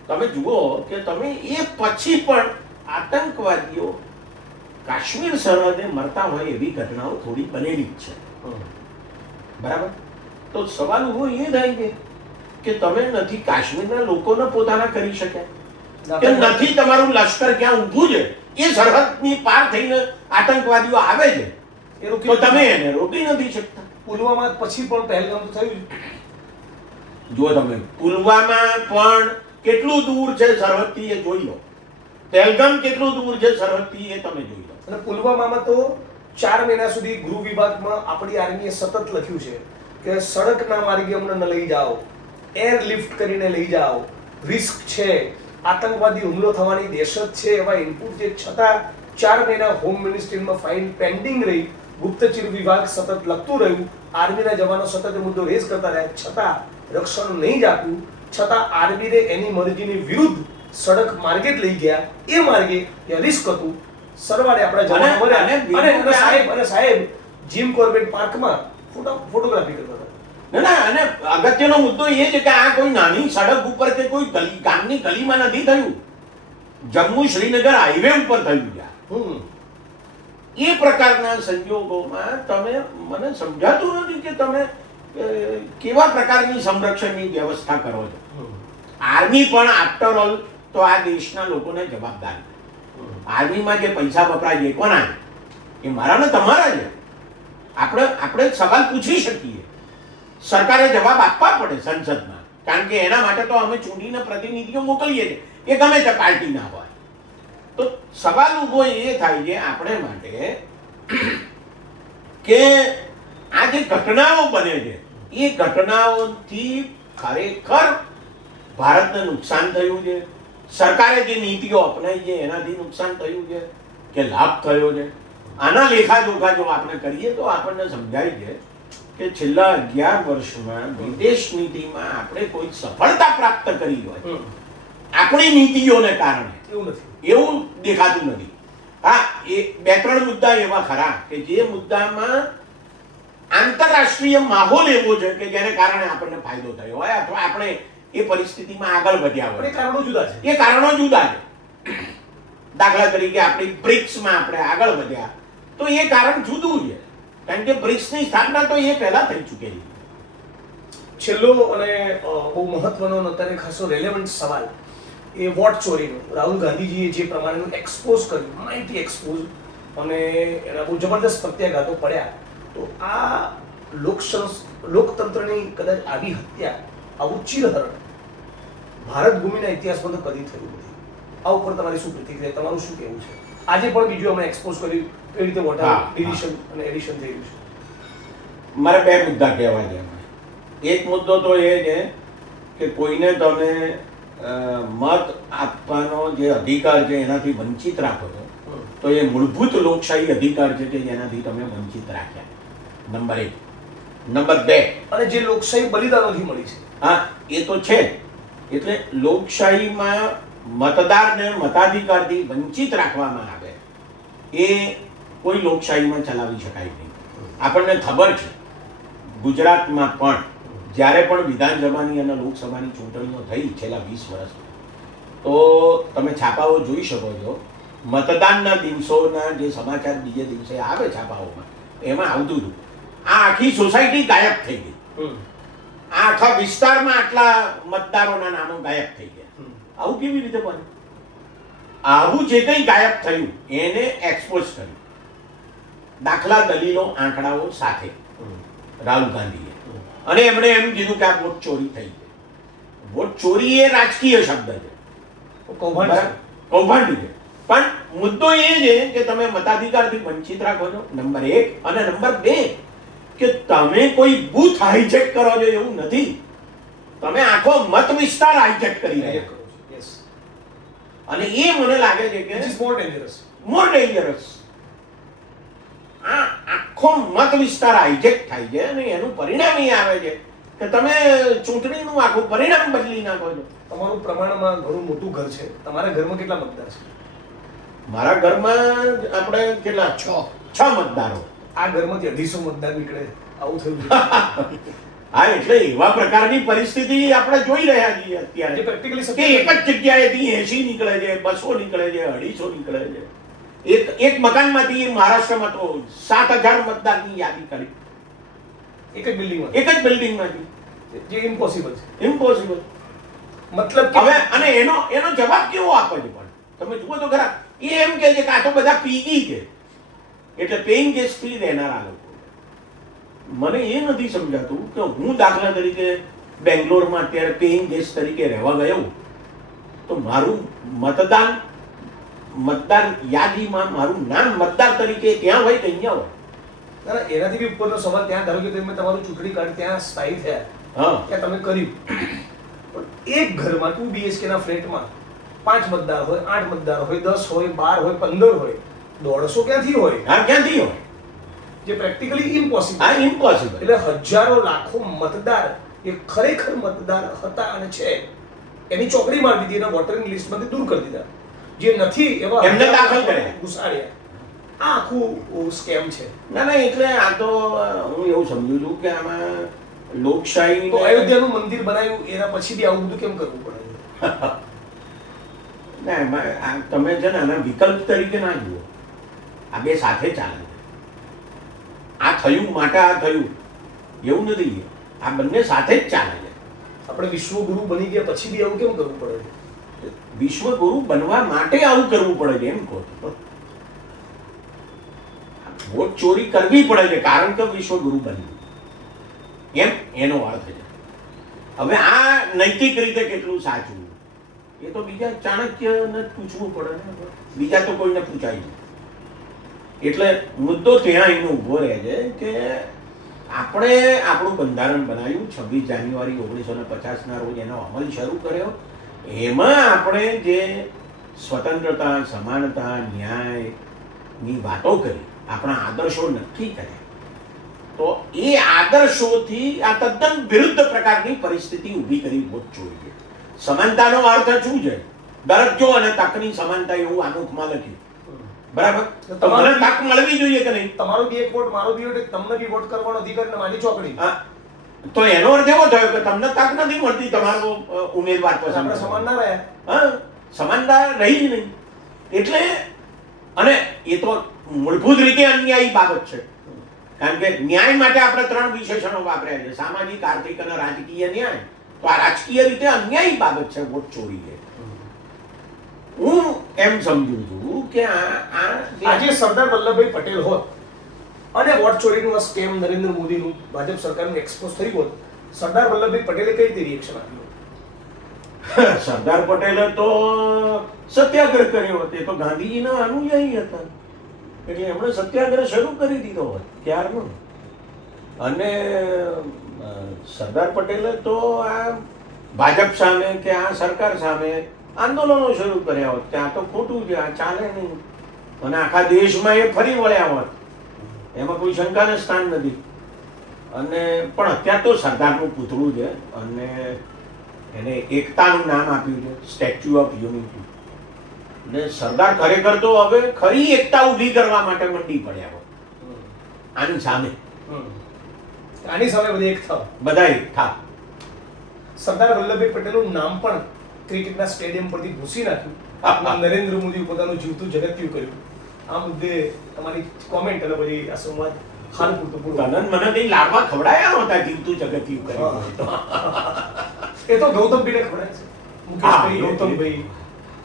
તમે જુઓ કે તમે એ પછી પણ આતંકવાદીઓ કાશ્મીર સરહદે મરતા હોય એવી ઘટનાઓ થોડી બનેલી જ છે, બરાબર? તો સવાલ ઉભો એ થાય કે તમે નથી કાશ્મીરના લોકોને પોતાના કરી શક્યા, કે નથી તમારું લશ્કર ક્યાં ઊભું છે એ સરહદની પાર થઈને આતંકવાદીઓ આવે છે, તો તમે એને રોકી નથી શકતા. પુલવામા પછી પણ પહેલગામ તો થયું. જો તમે પુલવામા પણ કેટલું દૂર છે સરહદથી એ જોઈ લો, પહેલગામ કેટલું દૂર છે સરહદથી એ તમે જોઈ લો. અને પુલવામામાં તો 4 મહિના સુધી ગૃહ વિભાગમાં આપણી આર્મીએ સતત લખ્યું છે કે સડકના માર્ગે અમને ન લઈ જાઓ, એર લિફ્ટ કરીને લઈ જાઓ, રિસ્ક છે, આતંકવાદી હુમલો થવાની દહેશત છે, એવા ઇનપુટ છે. છતાં 4 મહિના હોમ મિનિસ્ટ્રીમાં ફાઇલ પેન્ડિંગ રહી, ગુપ્તચર વિભાગ સતત લખતું રહ્યું, આર્મીના જવાનો સતત મુદ્દો રેઝ કરતા રહ્યા, છતાં રક્ષણ નહીં જ આપ્યું. છતાં આર્મીને એની મરજીની વિરુદ્ધ સડક માર્ગે જ લઈ ગયા. એ માર્ગે રિસ્ક હતું. સરવાળે આપણા જવાનો મર્યા અને સાહેબ જીમ કોર્બેટ પાર્કમાં ફોટોગ્રાફી કરતા હતા. ના, અને અગત્યનો મુદ્દો એ છે કે આ કોઈ નાની સડક ઉપર કે કોઈ ગામની ગલીમાં નથી થયું, જમ્મુ શ્રીનગર હાઈવે ઉપર થયું છે. એ પ્રકારના સંજોગોમાં તમે, મને સમજાતું નથી કે તમે કેવા પ્રકારની સંરક્ષણની વ્યવસ્થા કરો છો. આર્મી પણ આફ્ટર ઓલ તો આ દેશના લોકોને જવાબદાર છે. આર્મીમાં જે પૈસા વપરાય છે કોના? એ મારા ને તમારા છે. આપણે સવાલ પૂછી શકીએ, સરકારે જવાબ આપવા પડે સંસદમાં, કારણ કે એના માટે તો અમે ચૂંટીને પ્રતિનિધિઓ મોકલીએ છીએ, એ ગમે તે પાર્ટીના હોય. તો સવાલ ઊભો એ થાય છે આપણે માટે કે આ જે ઘટનાઓ બને છે એ ઘટનાઓથી ખરેખર ભારતને નુકસાન થયું છે, સરકારે જે નીતિઓ અપનાવી છે એનાથી નુકસાન થયું છે કે લાભ થયો છે? આના લેખાજોખા જો આપણે કરીએ તો આપણને સમજાય છે કે છેલ્લા 11 વર્ષમાં વિદેશ નીતિમાં આપણે કોઈ સફળતા પ્રાપ્ત કરી હોય આપણી નીતિઓને કારણે એવું દેખાતું નથી. હા, એ 2-3 મુદ્દા એવા ખરા કે જે મુદ્દામાં આંતરરાષ્ટ્રીય માહોલ એવો છે કે જેને કારણે આપણને ફાયદો થયો હોય અથવા આપણે એ પરિસ્થિતિમાં આગળ વધ્યા હોય. એ કારણો જુદા છે. દાખલા તરીકે આપણી બ્રિક્સમાં આપણે આગળ વધ્યા તો એ કારણ જુદું છે, કારણ કે બ્રિક્સની સ્થાપના તો એ પહેલા થઈ ચૂકેલી. છેલ્લો અને બહુ મહત્વનો અત્યારે ખાસો રેલેવન્ટ સવાલ એ વોટ ચોરીનો. રાહુલ ગાંધીજીએ જે પ્રમાણેનું એક્સપોઝ કર્યું, માહિતી એક્સપોઝ, અને એના બહુ જબરદસ્ત પ્રત્યાઘાતો પડ્યા. તો આ લોકતંત્રની કદાચ આવી હત્યા, આવું ચીરહરણ ભારત ભૂમિના ઇતિહાસમાં તો કદી થયું નથી. આ ઉપર તમારી શું પ્રતિક્રિયા, તમારું શું કહેવું છે? આજે પણ બીજું અમે એક્સપોઝ કર્યું કઈ રીતે વોટર ડિલિશન અને એડિશન થઈ રહ્યું છે. મારે 2 મુદ્દા કહેવા છે. એક મુદ્દો તો એ છે કે કોઈને તમે મત આપવાનો જે અધિકાર છે એનાથી વંચિત રાખો છો તો એ મૂળભૂત લોકશાહી અધિકાર છે કે જેનાથી તમે વંચિત રાખ્યા. નંબર 1. નંબર 2, અને જે લોકશાહી બલિદાનોથી મળી છે. હા, એ તો છે. એટલે લોકશાહીમાં મતદારને મતાધિકારથી વંચિત રાખવામાં આવે એ કોઈ લોકશાહીમાં ચલાવી શકાય નહીં. આપણને ખબર છે ગુજરાતમાં પણ જ્યારે પણ વિધાનસભાની અને લોકસભાની ચૂંટણીઓ થઈ છેલ્લા 20 વર્ષમાં, તો તમે છાપાઓ જોઈ શકો છો, મતદાનના દિવસોના જે સમાચાર બીજે દિવસે આવે છાપાઓમાં એમાં આવતું હતું આ આખી સોસાયટી ગાયબ થઈ ગઈ, આ આખા વિસ્તારમાં આટલા મતદારોના નામો ગાયબ થઈ ગયા. આવું કેવી રીતે બને? આવું જે કંઈ ગાયબ થયું એને એક્સપોઝ કર્યું. દાખલા દલીલો આંકડાઓ સાથે રાહુલ ગાંધીએ, અને એમણે એમ કીધું કે આ વોટ ચોરી થઈ છે. વોટ ચોરી એ રાજકીય શબ્દ છે, કૌભાંડ છે. કૌભાંડ છે, પણ મુદ્દો એ છે કે તમે મતાધિકારથી વંચિત રાખો છો, નંબર 1, અને નંબર 2 કે તમે કોઈ બૂથ હાઈજેક કરો છો એવું નથી, તમે આખો મત વિસ્તાર હાઈજેક કરી રહ્યા છો. Yes. અને એ મને લાગે છે કે Which is more dangerous. More dangerous. આ આખો મત વિસ્તાર હાઈજેક થાય છે અને એનું પરિણામ એ આવે છે કે તમે ચૂંટણીનું આખું પરિણામ બદલી નાખો છો. તમારું પ્રમાણમાં ઘણું મોટું ઘર છે. તમારા ઘરમાં કેટલા મતદાર છે? મારા ઘરમાં આપણે કેટલા 6 મતદારો. આ ઘરમાંથી 250 મતદાર નીકળે, આવું થયું છે. હા, એટલે એવા પ્રકારની પરિસ્થિતિ આપણે જોઈ રહ્યા છીએ જે અત્યારે practically કે શક્ય એક જ જગ્યાએથી 80 નીકળે છે, 200 નીકળે છે, 250 નીકળે છે. એક મકાનમાંથી મહારાષ્ટ્રમાં તો 7000 મતદારની યાદી કરી, એક જ બિલ્ડિંગમાં, એક જ બિલ્ડિંગમાંથી. જે ઇમ્પોસિબલ છે. ઇમ્પોસિબલ. મતલબ કે હવે અને એનો જવાબ કેવો આપે છે? પણ તમે જુઓ તો ખરા, એ એમ કહે છે કે આ તો બધા પીગી છે, એટલે પેઇંગ ગેસ્ટથી રહેનારા લોકો. મને એ નથી સમજાતું કે હું દાખલા તરીકે બેંગ્લોરમાં અત્યારે પેઇંગ ગેસ્ટ તરીકે રહેવા ગયો તો મારું મતદાર યાદીમાં મારું નામ મતદાર તરીકે ત્યાં હોય કે અહીંયા હોય? ના, ના, એનાથી બી ઉપરનો સવાલ, ત્યાં ધારો કે તમે તમારું ચૂંટણી કાર્ડ ત્યાં સ્થાયી થયા, હા, ત્યાં તમે કર્યું, પણ એક ઘરમાં 2 BHK ના ફ્લેટમાં 5 મતદાર હોય, 8 મતદાર હોય, 10 હોય, 12 હોય, 15 હોય, 150 ક્યાંથી હોય? હા, ક્યાંથી હોય? જે પ્રેક્ટિકલી ઇમ્પોસિબલ. આ ઇમ્પોસિબલ. એટલે હજારો લાખો મતદાર એ ખરેખર મતદાર હતા અને છે એની ચોકડી મારી દીધી, એના વોટરિંગ લિસ્ટમાંથી દૂર કરી દીધા. જે નથી એવા એમને દાખલ કર્યા, ઘુસાડ્યા. આ આખું સ્કેમ છે. ના ના, એટલે આ તો હું એવું સમજુ છું કે આમાં લોકશાહી તો અયોધ્યાનું મંદિર બનાવ્યું એના પછી બી આવું બધું કેમ કરવું પડે? ના, એમાં તમે છે ને આના વિકલ્પ તરીકે ના જુઓ, આ બે સાથે ચાલે છે. આ થયું માટે આ થયું એવું નથી, આ બંને સાથે જ ચાલે છે. આપણે વિશ્વગુરુ બની ગયા પછી બી આવું કેમ કરવું પડે છે? વિશ્વગુરુ બનવા માટે આવું કરવું પડે છે એમ કહો છો? વોટ ચોરી કરવી પડે છે કારણ કે વિશ્વગુરુ બનવું, એમ એનો અર્થ છે. હવે આ નૈતિક રીતે કેટલું સાચું એ તો બીજા ચાણક્યને જ પૂછવું પડે ને, બીજા તો કોઈને પૂછાય નહીં. એટલે મુદ્દો ત્યાં એનો ઊભો રહે છે કે આપણે આપણું બંધારણ બનાવ્યું 26 જાન્યુઆરી 1950ના રોજ એનો અમલ શરૂ કર્યો. એમાં આપણે જે સ્વતંત્રતા, સમાનતા, ન્યાયની વાતો કરી, આપણા આદર્શો નક્કી કર્યા, તો એ આદર્શોથી આ તદ્દન વિરુદ્ધ પ્રકારની પરિસ્થિતિ ઊભી કરી વોટ ચોરી. સમાનતાનો અર્થ શું છે? દરજ્જો અને તકની સમાનતા એવું આમુખમાં લખ્યું, બરાબર? તમને તક મળવી જોઈએ કે નહીં? તમારો બી એક વોટ, મારો બી વોટ, તમને બી વોટ કરવાનો અધિકાર ને મારી ચોકડી. તો એનો અર્થ એવો થયો કે તમને તક નથી મળતી તમારો ઉમેદવાર પસંદ. આપણે સમાન ના રહ્યા. હા, સમાનતા રહી જ નહીં. એટલે અને એ તો મૂળભૂત રીતે અન્યાયી બાબત છે, કારણ કે ન્યાય માટે આપણે 3 વિશેષણો વાપર્યા છે: સામાજિક, આર્થિક અને રાજકીય ન્યાય. તો આ રાજકીય રીતે અન્યાયી બાબત છે વોટ ચોરી છે. હું એમ સમજુ છું કે આજે સરદાર વલ્લભભાઈ પટેલ હોત અને વોટ ચોરીનું આ સ્કેમ નરેન્દ્ર મોદીનું ભાજપ સરકારનું એક્સપોઝ થઈ હોત, સરદાર વલ્લભભાઈ પટેલે કઈ રીતે રિએક્શન આપ્યું? સરદાર પટેલે તો સત્યાગ્રહ કર્યો હતો. એ તો ગાંધીજીના અનુયાયી હતા, એટલે એમણે સત્યાગ્રહ શરૂ કરી દીધો હોત ત્યારનો. અને સરદાર પટેલે તો આ ભાજપ સામે કે આ સરકાર સામે આંદોલનો શરૂ કર્યા હોત કે આ તો ખોટું છે, આ ચાલે નહીં, અને આખા દેશમાં એ ફરી વળ્યા હોત, એમાં કોઈ શંકાને સ્થાન નથી. અને પણ અત્યારે તો સરદારનું પૂતળું છે અને એને એકતાનું નામ આપ્યું છે, સ્ટેચ્યુ ઓફ યુનિટી. એટલે સરદાર ખરેખર તો હવે ખરી એકતા ઊભી કરવા માટે મંડી પડ્યા હોય આની સામે. આની સામે બધા એક થાવ, બધા એક થાવ. સરદાર વલ્લભભાઈ પટેલનું નામ પણ ક્રિકેટના સ્ટેડિયમ પરથી ભૂસી નાખ્યું. નરેન્દ્ર મોદી પોતાનું જીવતું જગત્યું કર્યું. આ મુદ્દે તમારી કોમેન્ટ અને પછી આ સંવાદ હાલ પૂરતું પૂરું. મને કઈ લાડવા ખવડાયા નહોતા જીવતું જગત્યું કર્યું. એ તો ગૌતમભાઈને ખવડાય છે, મુકેશભાઈ, ગૌતમભાઈ,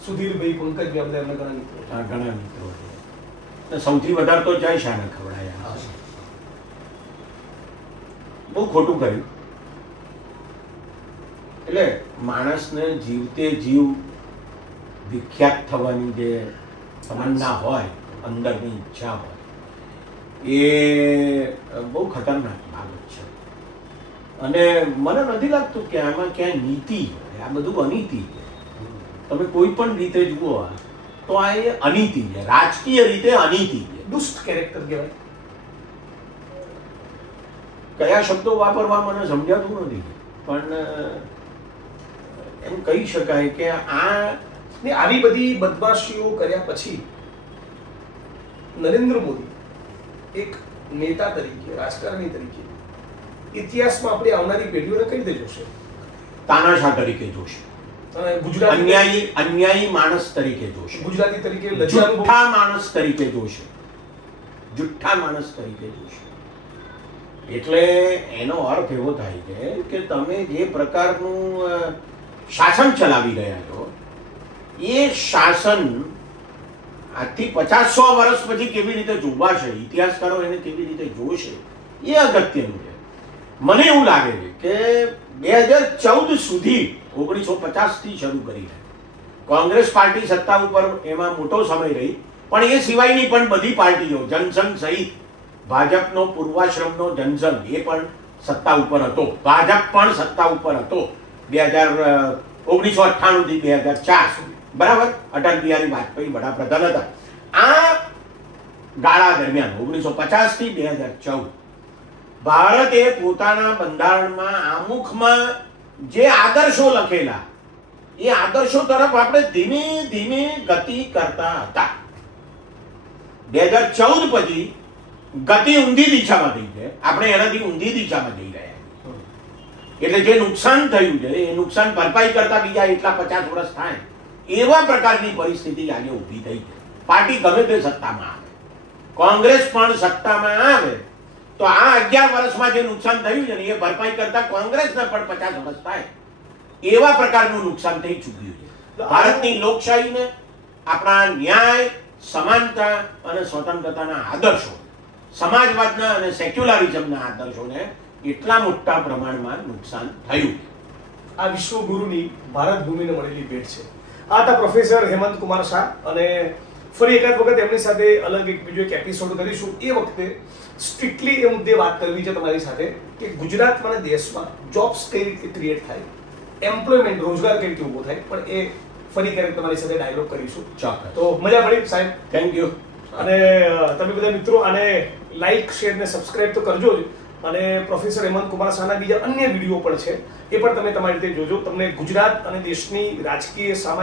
સુધીરભાઈ, પંકજભાઈ, બધા એમના ઘણા મિત્રો. ઘણા મિત્રો છે. સૌથી વધારે તો જય શાહને ખવડાયા. બહુ ખોટું કર્યું. એટલે માણસને જીવતે જીવ વિખ્યાત થવાની જે તમન્ના હોય, અંદરની ઈચ્છા હોય, એ બહુ ખતરનાક બાબત છે. અને મને નથી લાગતું કે આમાં ક્યાંય નીતિ હોય. આ બધું અનીતિ છે. તમે કોઈ પણ રીતે જુઓ તો આ એ અનીતિ છે, રાજકીય રીતે અનીતિ છે. દુષ્ટ કેરેક્ટર કહેવાય. કયા શબ્દો વાપરવા મને સમજાતું નથી, પણ એમ કહી શકાય કે આવી બધી બદમાશીઓ કર્યા પછી નરેન્દ્ર મોદી એક નેતા તરીકે, રાજકારણી તરીકે ઇતિહાસમાં આપણી આવનારી પેઢીઓને કઈ રીતે જોશે? તાનાશાહ તરીકે જોશે, અને ગુજરાતી અન્યાયી માણસ તરીકે જોશે, ગુજરાતી તરીકે જુઠ્ઠા માણસ તરીકે જોશે, જુઠ્ઠા માણસ તરીકે જોશે. એટલે એનો અર્થ એવો થાય છે કે તમે જે પ્રકારનું શાસન ચલાવી રહ્યા છો, એ શાસન આજથી 50-100 વર્ષ પછી કેવી રીતે જોવાશે, ઇતિહાસકારો એને કેવી રીતે જોશે, એ અગત્યનું છે. મને એવું લાગે છે કે 2014 સુધી 1950થી શરૂ કરીને કોંગ્રેસ પાર્ટી સત્તા ઉપર એમાં મોટો સમય રહી, પણ એ સિવાયની પણ બધી પાર્ટીઓ, જનસંઘ સહિત ભાજપનો પૂર્વાશ્રમનો જનસંઘ એ પણ સત્તા ઉપર હતો, ભાજપ પણ સત્તા ઉપર હતો 1998 થી 2004 સુધી, બરાબર. અટલ બિહારી વાજપેયી વડાપ્રધાન હતા. આ ગાળા દરમિયાન 1950 થી 2014 ભારતે પોતાના બંધારણમાં આમુખમાં જે આદર્શો લખેલા, એ આદર્શો તરફ આપણે ધીમે ધીમે ગતિ કરતા હતા. 2014 પછી ગતિ ઊંધી દિશામાં થઈ છે, આપણે એનાથી ઊંધી દિશામાં જઈ રહ્યા. એટલે જે નુકસાન થયું છે એ નુકસાન ભરપાઈ કરતા બીજા એટલા 50 વર્ષ થાય એવા પ્રકારની પરિસ્થિતિ આજે ઊભી થઈ છે. પાર્ટી ગમે તે સત્તામાં આવે, કોંગ્રેસ પણ સત્તામાં આવે તો આ 11 વર્ષમાં જે નુકસાન થયું છે ને એ ભરપાઈ કરતા કોંગ્રેસને પણ 50 વર્ષ થાય એવા પ્રકારનું નુકસાન થઈ ચૂક્યું છે. ભારતની લોકશાહીને, આપણા ન્યાય, સમાનતા અને સ્વતંત્રતાના આદર્શો, સમાજવાદના અને સેક્યુલરિઝમના આદર્શોને એટલા મોટા પ્રમાણમાં નુકસાન થયું. આ વિશ્વગુરુની ભારત ભૂમિને મળેલી ભેટ છે. આ હતા પ્રોફેસર હેમંત કુમાર શાહ, અને ફરી એકાદ વખત એમની સાથે અલગ બીજો એક એપિસોડ કરીશું. એ વખતે સ્ટ્રિક્ટલી એ મુદ્દે વાત કરવી છે તમારી સાથે કે ગુજરાતમાં અને દેશમાં જોબ્સ કઈ રીતે ક્રિએટ થાય, એમ્પ્લોયમેન્ટ, રોજગાર કઈ રીતે ઊભો થાય. પણ એ ફરી ક્યારેક તમારી સાથે ડાયલોગ કરીશું. ચોક્કસ. તો મજા પડી સાહેબ, થેન્ક યુ. અને તમે બધા મિત્રો આને લાઈક, શેર ને સબસ્ક્રાઇબ તો કરજો જ. અને પ્રોફેસર હેમંત કુમાર શાહના બીજા અન્ય વિડીયો પણ છે, એ પણ તમે તમારી રીતે જોજો. તમને ગુજરાત અને દેશની રાજકીય, સામાજિક